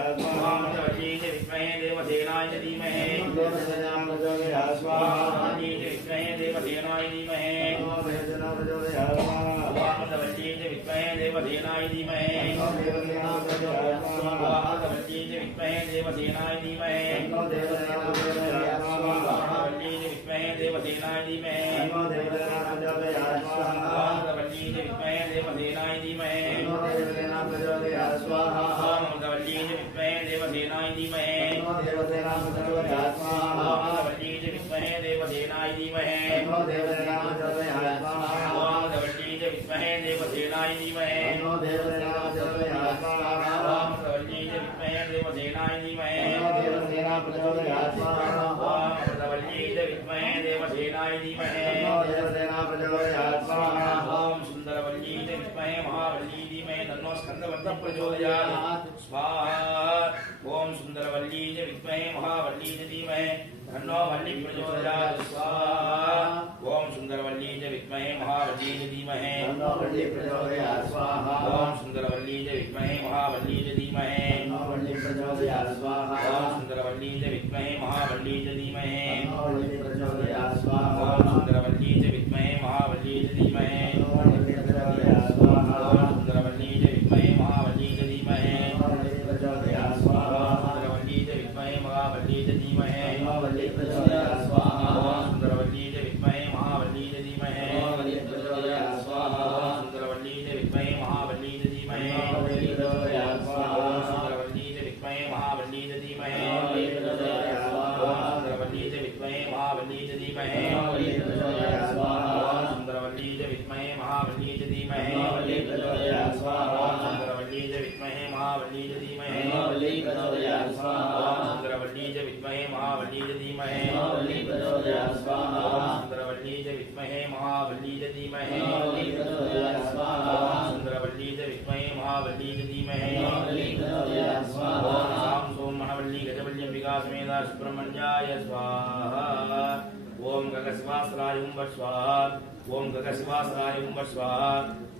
वामदवल्ली च विद्महे देवसेनाय धीमहि वामदवल्ली च विद्महे देवसेनाय धीमहि वामदवल्ली च विद्महे देवसेनाय धीमहि वामदवल्ली च विद्महे देवसेनाय धीमहि वामदवल्ली च विद्महे देवसेनाय धीमहि वामदवल्ली च विद्महे देवसेनाय धीमहि वामदवल्ली च विद्महे देवसेनाय धीमहि वामदवल्ली च विद्महे देवसेनाय धीमहि वामदवल्ली च विद्महे देवसेनाय धीमहि वामदवल्ली च विद्महे देवसेनाय धीमहि वामदवल्ली च विद्महे देवसेनाय धीमहि ओम सुंदरवल्ली च विद्महे महावल्ली धीमहि तन्नो स्कंदवती प्रचोदयात् स्वाहा ओम सुंदरवल्ली च विद्महे महावल्ली धीमहि तन्नो वल्ली प्रचोदयात् स्वाहा ओम सुंदरवल्ली च विद्महे महावल्ली धीमहि ओम सुंदरवल्ली च विद्महे महावल्ली धीमहि ओम सुंदरवल्ली च विद्महे महावल्ली धीमहि ओम सुंदरवल्ली च विद्महे महावल्ली धीमहि ओम सुंदरवल्ली च विद्महे महावल्ली धीमहि सुंदरवल्ली च विद्महे महावल्ली धीमहि सुंदरवल्ली च विद्महे महावल्ली धीमहि सुंदरवल्ली च विद्महे महावल्ली धीमहि सुंदरवल्ली च विद्महे महावल्ली धीमहि सुंदरवल्ली च विद्महे महावल्ली धीमहि सुंदरवल्ली च विद्महे महावल्ली धीमहि सुंदरवल्ली च विद्महे महावल्ली धीमहि सुंदरवल्ली च विद्महे महावल्ली धीमहि सुंदरवल्ली च विद्महे महावल्ली धीमहि सुंदरवल्ली च विद्महे महावल्ली धीमहि ओम सोम महावल्ली गजवल्ली अंबिका समेत सुब्रह्मण्याय स्वाहा ओम गगशिवासराय स्वाहा ओम गगशिवासराय स्वाहा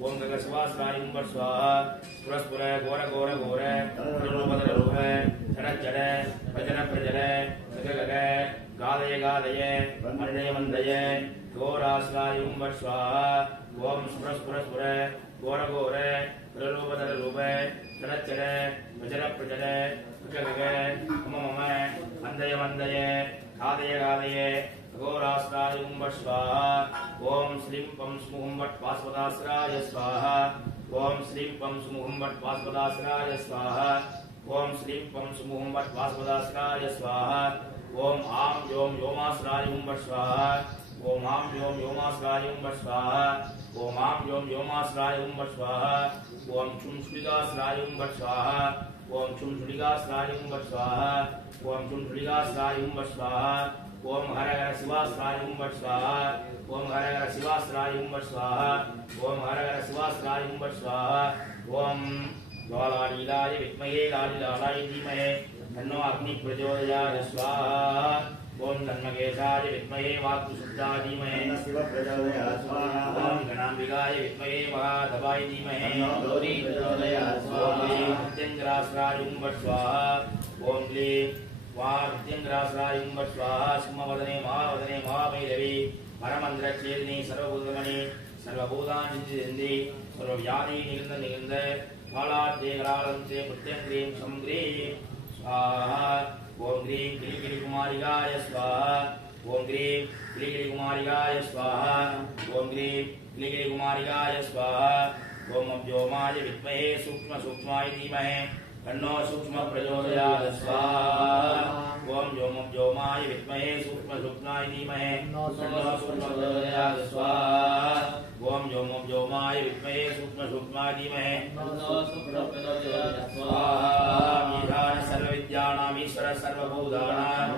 ओम गगशिवासराय स्वाहा पुरस्पुर घोर घोर घोर रूपधर रूप जड़ जड़ प्रजन प्रजन गग गादय गादय मंदय मंदय घोरासराय स्वाहा ओम पुरस्पुर घोर घोर रूपधर रूप जड़ जड़ प्रजन प्रजन गग मम मम मंदय मंदय गादय गादय घोरासराय स्वाहा ओम श्रीं पं स्मुं वट् पार्श्वदासराय स्वाहा ओम श्रीं पं स्मुं वट् पार्श्वदासराय स्वाहा ओम श्रीं पं स्मुं वट् पार्श्वदासराय स्वाहा ओम आं योम योमासराय स्वाहा ओम आं योम योमासराय स्वाहा ओम आं योम योमासराय स्वाहा ओम छुं शुलिगासराय स्वाहा ओम छुं शुलिगासराय स्वाहा ओम छुं शुलिगासराय स्वाहा ओम हर हर शिवासराय स्वाहा ओम हर हर शिवासराय स्वाहा ओम हर हर शिवासराय स्वाहा ओम ज्वालालीलाय विद्महे लालीलालाय धीमहि तन्नो अग्नि प्रचोदयात् स्वाहा ओम तन्मकेशाय विद्महे वाक्शुद्धाय धीमहि शिव प्रचोदयात् स्वाहा ओम गणाम्बिकाय विद्महे महाधवाय धीमहि गौरी प्रचोदयात् स्वाहा ओम सत्येन्द्रासराय स्वाहा ओम क्लीं वार्त्यंग्रासराय स्वाहा सिंहवदने महाभैरवी परमंद्रक्षेदिनी सर्वभूतमणि सर्वभूतानि सर्वव्याधि निगंध कालाद्येकरालंसे प्रत्यंग्रीं संग्रीं स्वाहा ओम ग्रीं गिरिगिरि कुमारिकाय स्वाहा ओम ग्रीं गिरिगिरि कुमारिकाय स्वाहा ओम ग्रीं गिरिगिरि कुमारिकाय स्वाहा ओम व्योमाय विद्महे सूक्ष्म सूक्ष्माय धीमहि तन्नो सूक्ष्म प्रचोदयात् स्वाहा ओम व्योमाय विद्महे सूक्ष्म सूक्ष्माय धीमहि तन्नो सूक्ष्म प्रचोदयात् स्वाहा ओम व्योमाय विद्महे सूक्ष्म सूक्ष्माय धीमहि तन्नो सूक्ष्म प्रचोदयात् स्वाहा ईशान सर्वविद्यानां ईश्वर सर्वभूतानां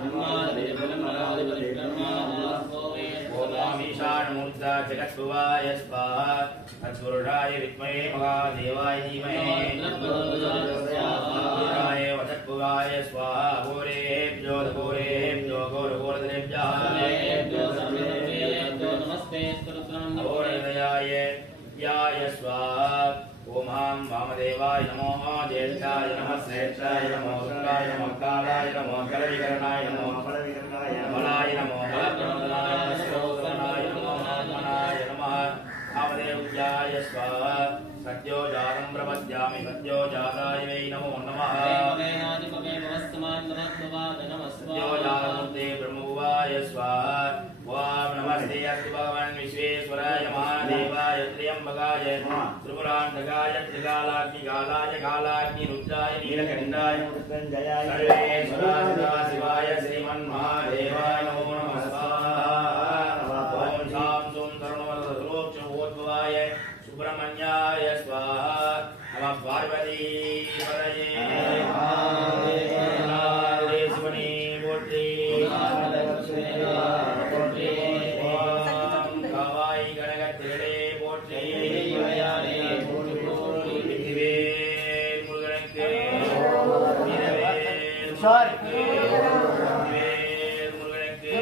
ओम ईशानमूर्ता जगद्भुवाय स्वाहा तत्पुरुषाय विद्महे महादेवाय धीमहि य वदद्भुवाय स्वाहा घोरेभ्यो घोरेभ्यो घोरघोरधरेभ्यः नमस्ते घोरहृदयाय याय स्वाहा ओम हां वामदेवाय नमो ज्येष्ठाय नमः श्रेष्ठाय नमो शुक्लाय नमो कालाय नमो कलविकरणाय नमो बलाय नमो बलप्रदाय श्रोत्रनाय नमो आत्मनाय नमः वामदेव्याय स्वाहा सद्यो जातं प्रपद्यामि सद्यो जाताय वै नमो नमः सद्यो जातमुद्दे ब्रह्मवाय स्वाहा ओम नमस्ते अस्तु भगवान् विश्वेश्वराय महादेवाय त्र्यम्बकाय त्रिपुरान्तकाय त्रिकालाग्निकालाय कालाग्नि रुद्राय नीलकण्ठाय सर्वेश्वराय शिवाय श्रीमन्महादेवाय नमो नमः स्वाहा ओम शां सुं तरुणवरदरोक्षोद्भवाय सुब्रह्मण्याय स्वाहा नमः पार्वती पतये महादेवनी मूर्ति காவாய் கனகத்திலே போற்றி வெற்றிவேல் முருகனுக்கு வீரவேல் முருகனுக்கு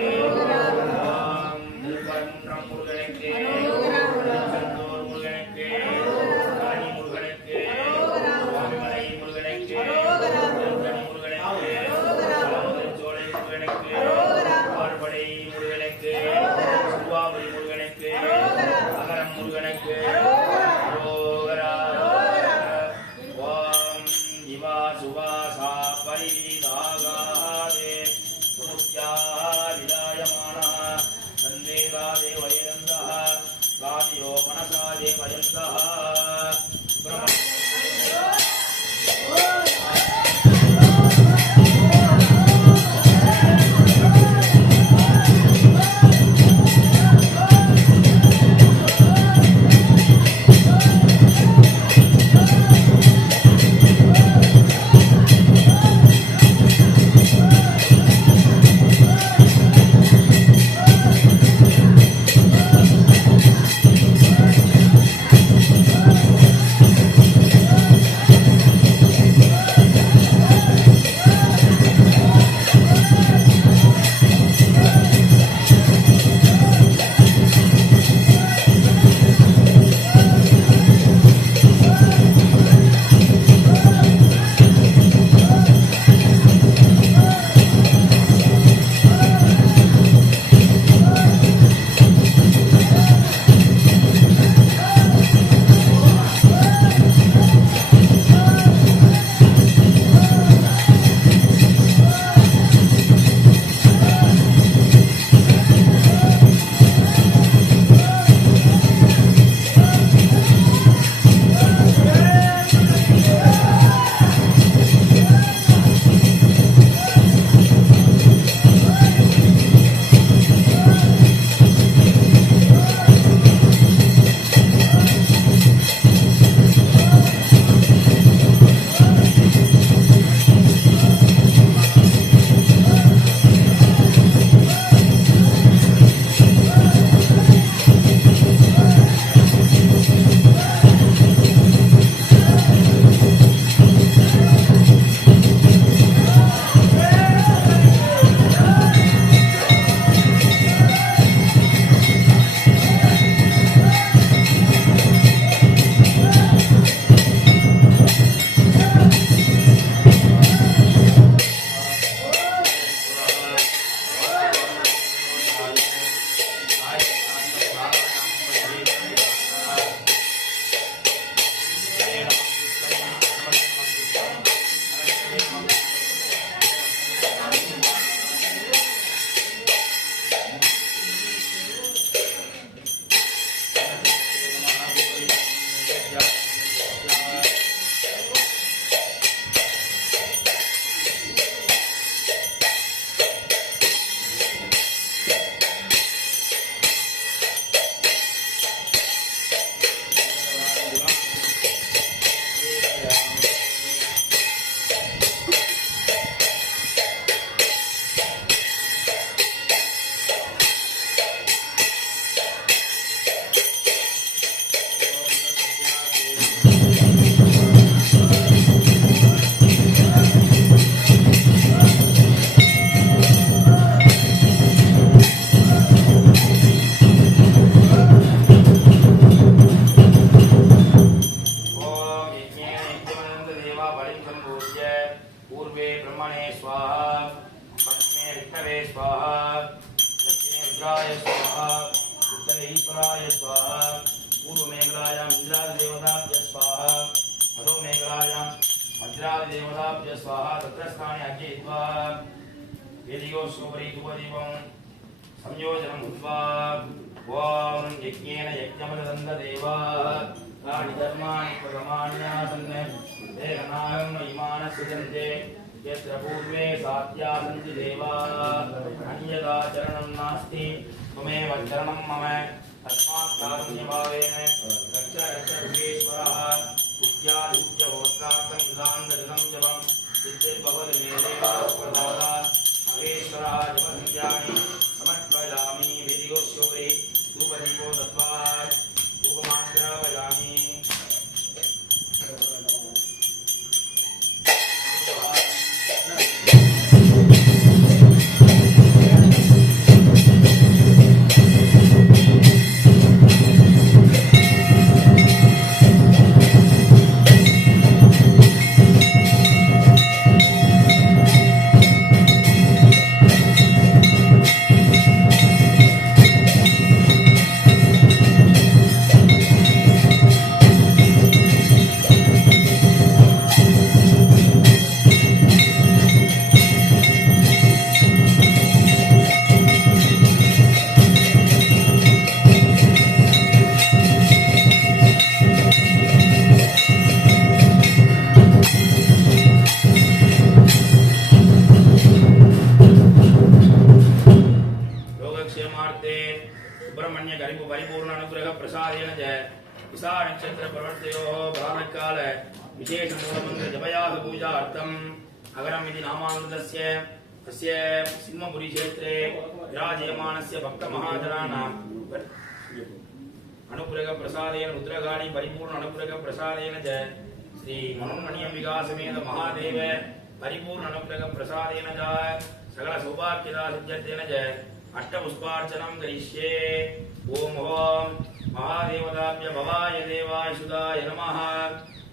रुद्राय स्वाहा उत्तरेश्वराय स्वाहा पूर्वमेघलायां इन्द्रादिदेवताभ्यः स्वाहा अधोमेघलायां वज्रादिदेवताभ्यः स्वाहा तत्रस्थाने अग्नित्वा वेदियोपरि धूपदीपं संयोजनं कृत्वा ॐ यज्ञेन यज्ञमदन्ददेवा तानि धर्माणि प्रमाण्यासन् देहनाहं इमानः सृजन्ते यत्र पूर्वे सात्या सन्ति देवाः अन्यथा चरणं नास्ति त्वमेव चरणं मम तस्मात् कारुण्यभावेन रक्ष रक्ष विश्वेश्वरः कुट्यादित्यवोत्रार्थं विधानदृतं जपं सिद्धिर्भवति मे देवास्पदाः महेश्वरः जपसंज्ञानि समर्पयामि विधियोश्योपरि धूपदीपो दत्त्वा धूपमाश्रावयामि लोकक्षेमार्थे सुब्रह्मण्य गरिपु परिपूर्ण अनुग्रह प्रसादेन च विसा नक्षत्र प्रवर्तयोः भावकाल विशेष मूलमन्त्र जपयाः पूजार्थम् अगरमिति नामामृतस्य तस्य सिंहपुरी क्षेत्रे विराजयमानस्य भक्तमहाजनानां अनुग्रह प्रसादेन रुद्रगाणी परिपूर्ण अनुग्रह प्रसादेन च श्री मनोन्मणिअम्बिका समेत महादेव परिपूर्ण अनुग्रह प्रसादेन च सकल सौभाग्यदा सिद्ध्यर्थेन च अष्टपुष्पार्चनं करिष्ये ओम ओम महादेवताभ्य भवाय देवाय सुदाय नमः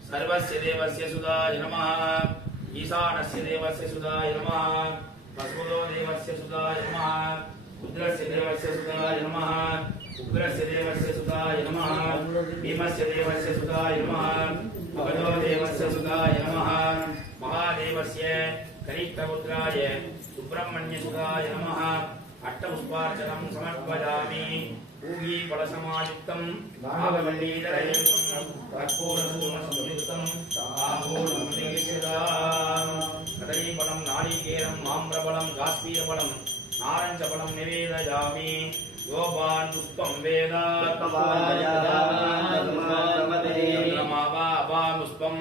सर्वस्य देवस्य सुदाय नमः ईशानस्य देवस्य सुदाय नमः वसुदो देवस्य सुदाय नमः रुद्रस्य देवस्य सुदाय नमः उग्रस्य देवस्य सुदाय नमः भीमस्य देवस्य सुदाय नमः भगवतो देवस्य सुदाय नमः महादेवस्य कनिष्ठपुत्राय सुब्रह्मण्य सुदाय नमः अष्टपुष्पार्चनं समर्पयामि पूगी फलसमायुक्तं भागवल्लीधरयुक्तं कर्पूरपूर्णसंयुक्तं ताम्बूलमुनिगिरिदां कदलीफलं नारिकेलं माम्रफलं गास्पीयफलं नारञ्जफलं निवेदयामि योपान् पुष्पं वेद पुष्पं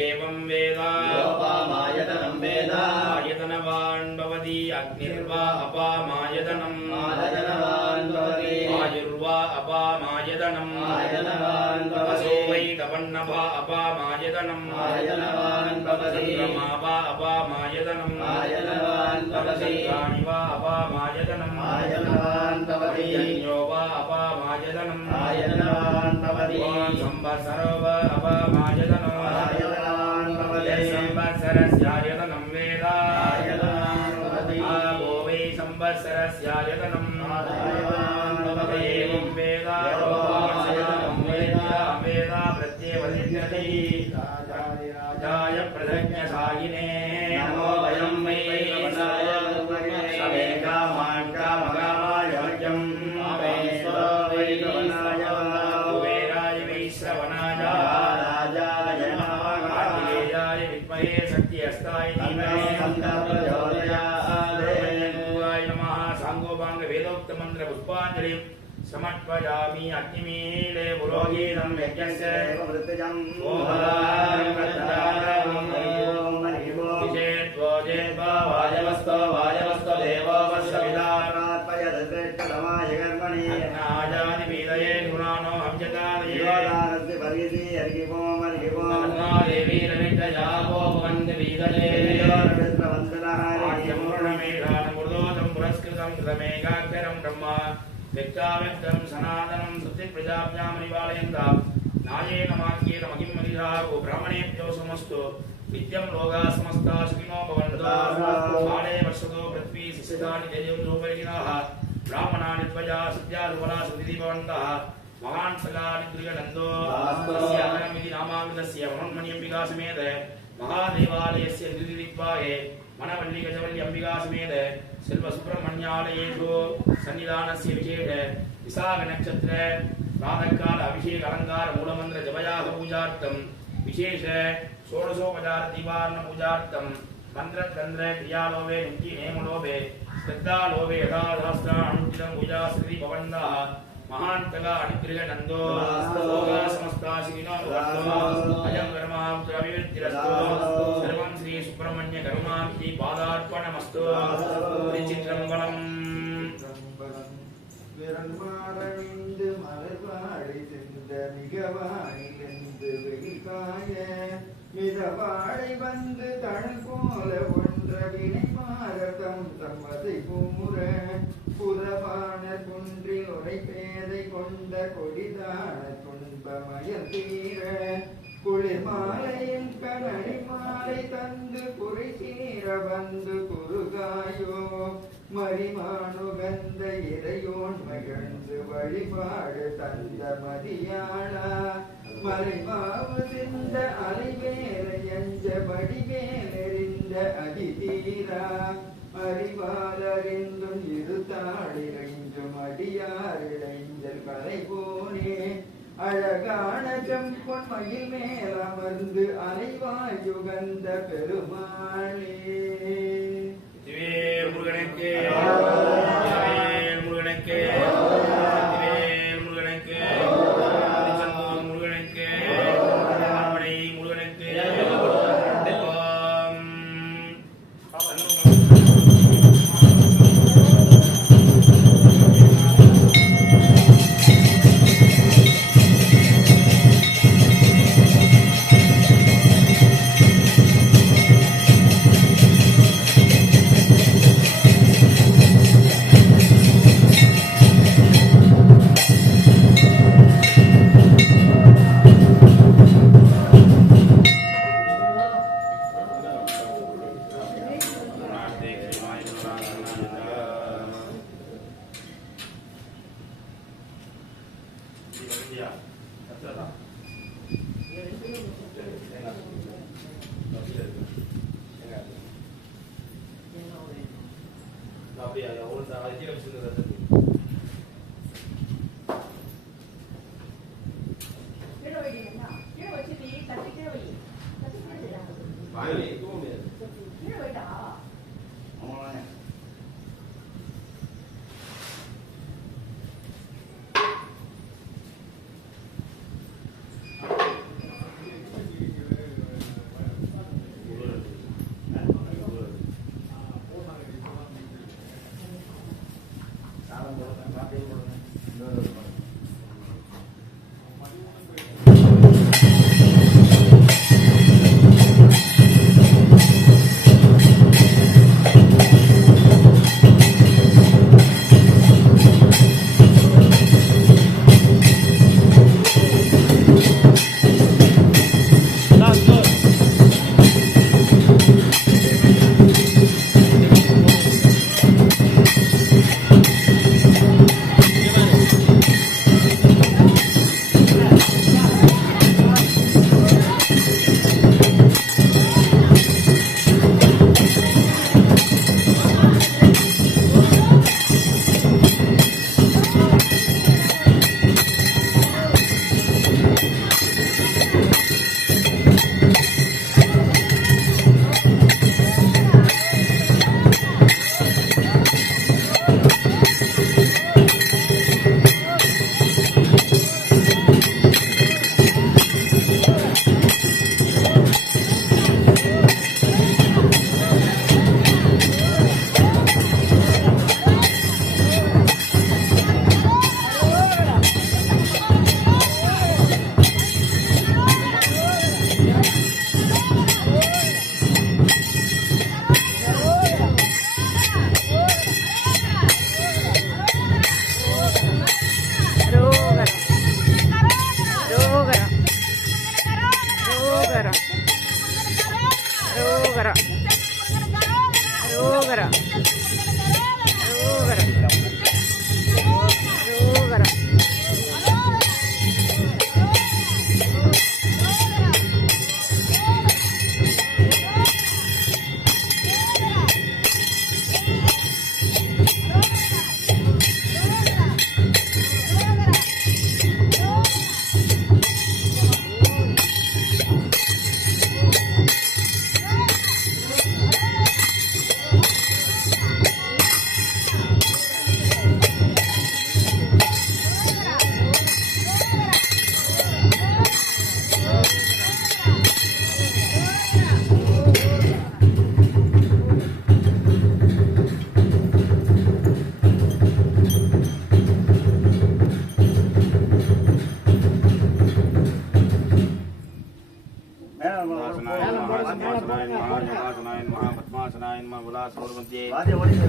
एवं वेद आयतनवान् भवति अग्निर्वा अपामायतनम् आयुर्वा अपामायतनम् असो वै तपन्नभा अपामायतनम् चन्द्रमा वा अपामायतनम् चन्द्राणि वा अपामायतनम् यज्ञो वा अपामायतनम् संवत्सरो वा अपामायतनम् संवत्सरस्यायतनं वेद आपो वै संवत्सरस्यायतनं एवं वेद वेद प्रत्येवतिष्ठति राजाय प्रदज्ञशायिने नमो वयं वै समे कामान् कामकामाय मह्यं कुबेराय वै श्रवणाय राजाय कार्तिकेयाय विद्महे शक्तिहस्ताय धीमहि प्रचोदयात् नमः सांगोपांग वेदोक्त मंत्र पुष्पांजलि समर्पयामि अग्निमीले पुरोहितं यज्ञस्य वायवस्तो वायवस्तो देवो वस्विदात्मयदश्रेष्ठतमाय कर्मणि नाजानि वीदये गुणानो अभ्यतादये देवी रवित्रयावो वन्दे वीदये आद्यमूर्णमेधानमूर्धोतं पुरस्कृतं कृतमेकाग्रं ब्रह्मा व्यक्ताव्यक्तं सनातनं सत्यप्रजाभ्यां निवालयन्तां नायेन मार्गेण महिमनिरागो ब्राह्मणेभ्यो समस्तु नित्यं लोकाः समस्ताः सुखिनो भवन्तु काले वर्षतो पृथ्वी यस्यदानि तेजोपरिगिनाः ब्राह्मणानि त्वया सत्यासुबला सुदीपवन्तः महान् सकानि दुर्गनन्दो तस्य अहरमिति नामाविदस्य मनोन्मणि समेत महादेवालयस्य द्विदिक्पाहे मनवल्ली गजवल्ली अंबिका समेत सेल्व सुब्रह्मण्यालयेषु सन्निधानस्य विशेष विशाख नक्षत्र प्रातःकाल अभिषेक अलंकार मूलमंत्र जपयाग पूजार्थं विशेष षोडशोपचार दीपावरण पूजार्थं मंत्र तंत्र क्रियालोभे नित्य नेमलोभे श्रद्धालोभे यथाशास्त्रानुष्ठितं पूजा श्री भवन्तः महान्तगा अनुग्रह नंदो लोका समस्ताशिनो भवन्तु अयं कर्माभिवृद्धिरस्तु सर्वं श्री सुब्रह्मण्य कर्माभिः पादार्पणमस्तु त्रिचित्रम्बरम् விரன்மாறணிந்து மலர்வாழை சென்ற மிகவானிலிருந்து வெயில்காய மிதவாழை வந்து தழல் போல ஒன்ற வினை மாறதம் தம்மதை கூற புறவான குன்றில் உரை பேதை கொண்ட கொடிதான துன்பமயல் தீர குளிர் மாலையின் கனடி மாலை தந்து குறை சீர வந்து குறுகாயோ மரிமானுகந்த இறையோன் மகிழ்ந்து வழிபாடு தந்த மதியாளா மறைமாவு சிந்த அலைவேல எஞ்ச வடிவேலெறிந்த அதிதீரா அறிவாலறிந்தும் இருத்தாடிரைஞ்சும் அடியாரிடைஞ்சல் கலை போனே அழகான செம்பொன் மயில் மேல் அமர்ந்து அலைவாயுகந்த பெருமாளே முருகனுக்கு முருகனுக்கு முருகனுக்கு முருகனுக்கு முருகனுக்கு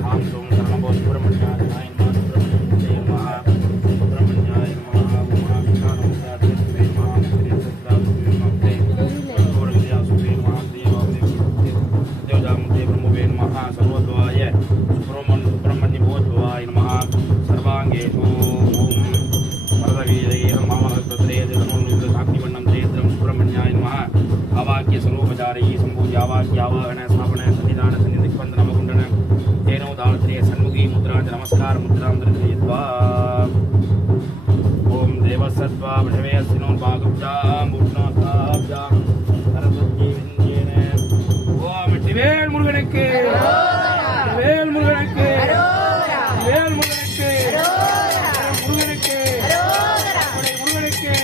ஆம் சோம் சரணபோ சுப்பிரமணியாய நமः சுப்பிரமணியாய நமः சுப்பிரமணியாய நமः உமா விஷ்ணு சுவே நமः ஸ்ரீ சத்ராசுவே நமः கோரவித்யா சுவே நமः தேவாவே தேவதாமுதே பிரம்மவே நமः சர்வத்வாய சுப்பிரமணிய போத்வாய நமः சர்வாங்கேஷு ஓம் வரதவீரேயம் மாமகத்ரேய நமோநித சாக்னிவண்ணம் தேத்ரம் சுப்பிரமணியாய நமः அவாக்ய சர்வோபசாரி சம்பூஜாவாக்யாவாகன ஸ்தாபன சன்னிதான சன்னிதிக்பந்த நமகுண்டன தேனோ தாளத்ரே சண்முகி முத்ராஞ்ச நமஸ்கார முத்ராம் தரித்வா ஓம் தேவசத்வா விஷவே அஸ்தினோ பாகுப்ஜாம் பூஷ்ணோத்தாப்ஜாம் சரஸ்வதி விஞ்சேன ஓம் வெற்றிவேல் முருகனுக்கு வேல் முருகனுக்கு வேல் முருகனுக்கு முருகனுக்கு முருகனுக்கு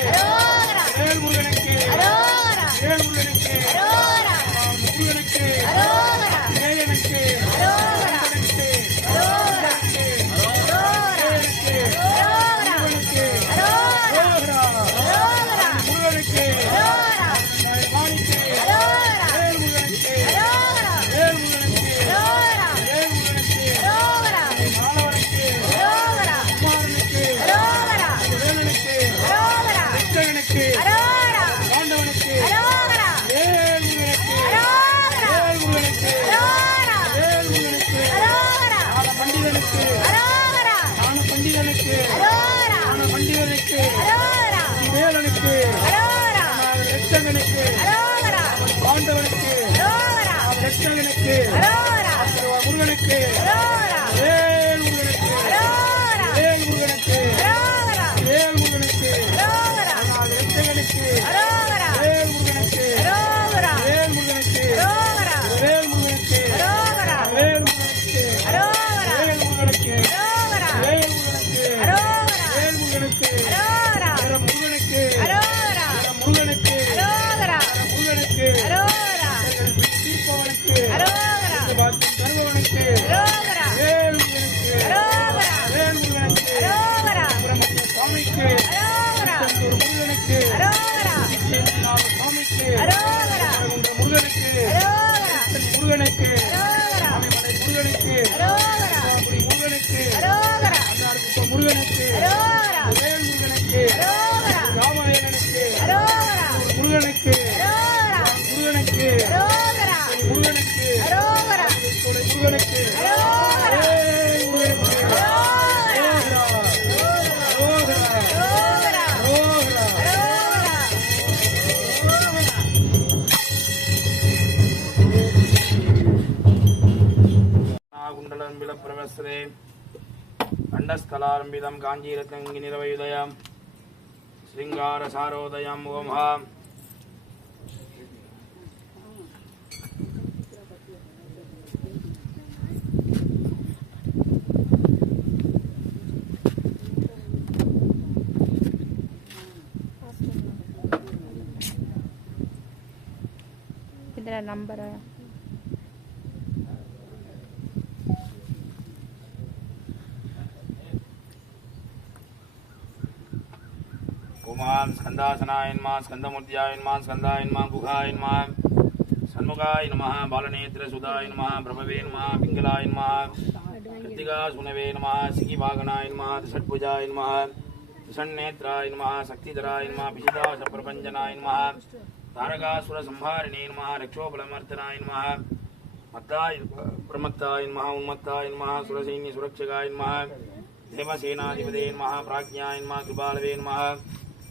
வேல் முருகனுக்கு வேல் முருகனுக்கு முருகனுக்கு வேலனுக்கு பிரவஸ்ரே அண்டஸ்தலாரம்பிதம் காஞ்சீரத்தங்கி நிரவயுதயம் ஸ்ருங்கார சாரோதயம் ஓம் ಇದರ ನಂಬರ್ ओम स्कंदासनाय नमः स्कंदमूर्त्याय नमः स्कंदाय नमः गुहाय नमः सन्मुखाय नमः बालनेत्र सुधाय नमः प्रभवे नमः पिंगलाय नमः कृत्तिका सुनवे नमः सिगिवागनाय नमः षट्भुजाय नमः षण्नेत्राय नमः शक्तिधराय नमः पिशिताश प्रपंचनाय नमः तारकासुर संहारिणे नमः रक्षोबलमर्दनाय नमः मत्ताय प्रमत्ताय नमः उन्मत्ताय नमः सुरसैन्य सुरक्षकाय नमः देवसेनाधिपते नमः प्राज्ञाय नमः कृपालवे नमः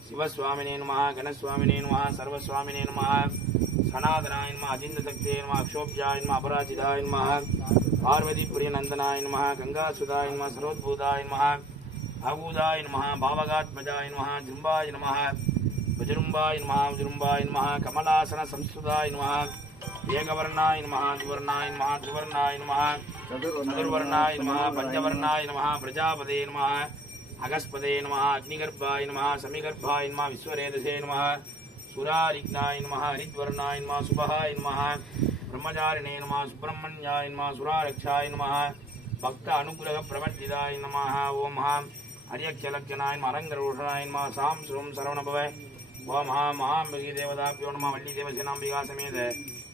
शिवस्वामिने नमः गणस्वामिने नमः सर्वस्वामिने नमः सनातनाय नमः अजिन्दशक्ते नमः अक्षोभ्याय नमः अपराजिताय नमः पार्वतीप्रियनन्दनाय नमः गंगासुताय नमः सर्वोद्भूताय नमः आगूदाय नमः भावगात्मजाय नमः जृम्बाय नमः वज्रुम्बाय नमः वज्रुम्बाय नमः कमलासन संस्कृताय नमः एकवर्णाय नमः द्विवर्णाय नमः त्रिवर्णाय नमः चतुर्वर्णाय नमः पंचवर्णाय नमः प्रजापते नमः अगस्पते नमः अग्निगर्भाय नमः समिगर्भाय नमः विश्वरेतसे नमः सुरारिघ्नाय नमः हरिद्वर्णाय नमः शुभहाय नमः ब्रह्मचारिणे नमः सुब्रह्मण्याय नमः सुरारक्षाय नमः भक्त अनुग्रह प्रवर्तिताय नमः ओम हरियक्षलक्षणाय नमः अरंगरोषणाय नमः सां श्रूं शरवणभव ओम महाम्बिके देवताभ्यो नमः वल्ली देवसेनाम्बिका समेत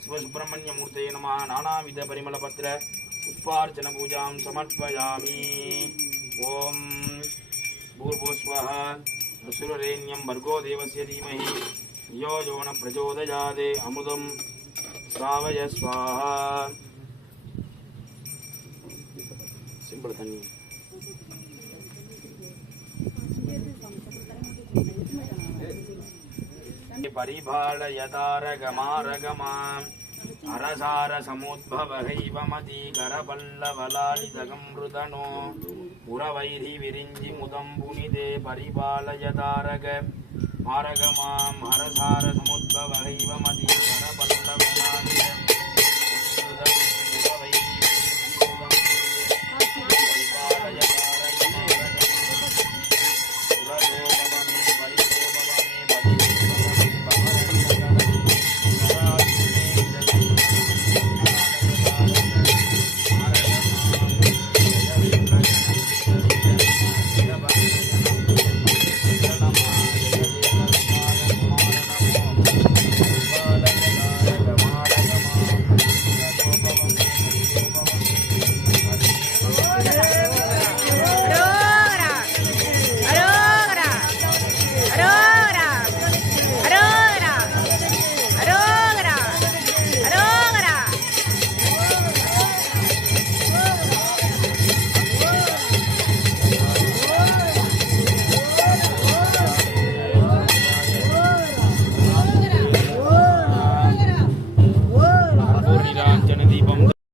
शिव सुब्रह्मण्य मूर्तये नमः नानाविध परिमलपत्र पुष्पार्चन पूजां समर्पयामि। ओम भूर्भुवस्वः असुररेण्यं भर्गो देवस्य धीमहि यो यो न प्रचोदयात् अमृतं श्रावय स्वाहा। सिंपल तन्नी परिभालयतारगमारगमाम् अरसारसमुद्भवहैवमतीकरपल्लवलालितगमृतनो पुरवैरिविरिञ्जिमुदं पुनिदे परिपालयतारक मारगमाम् हरसारसमुद्भवहैवमतीकरपल्लवलालितगमृतनो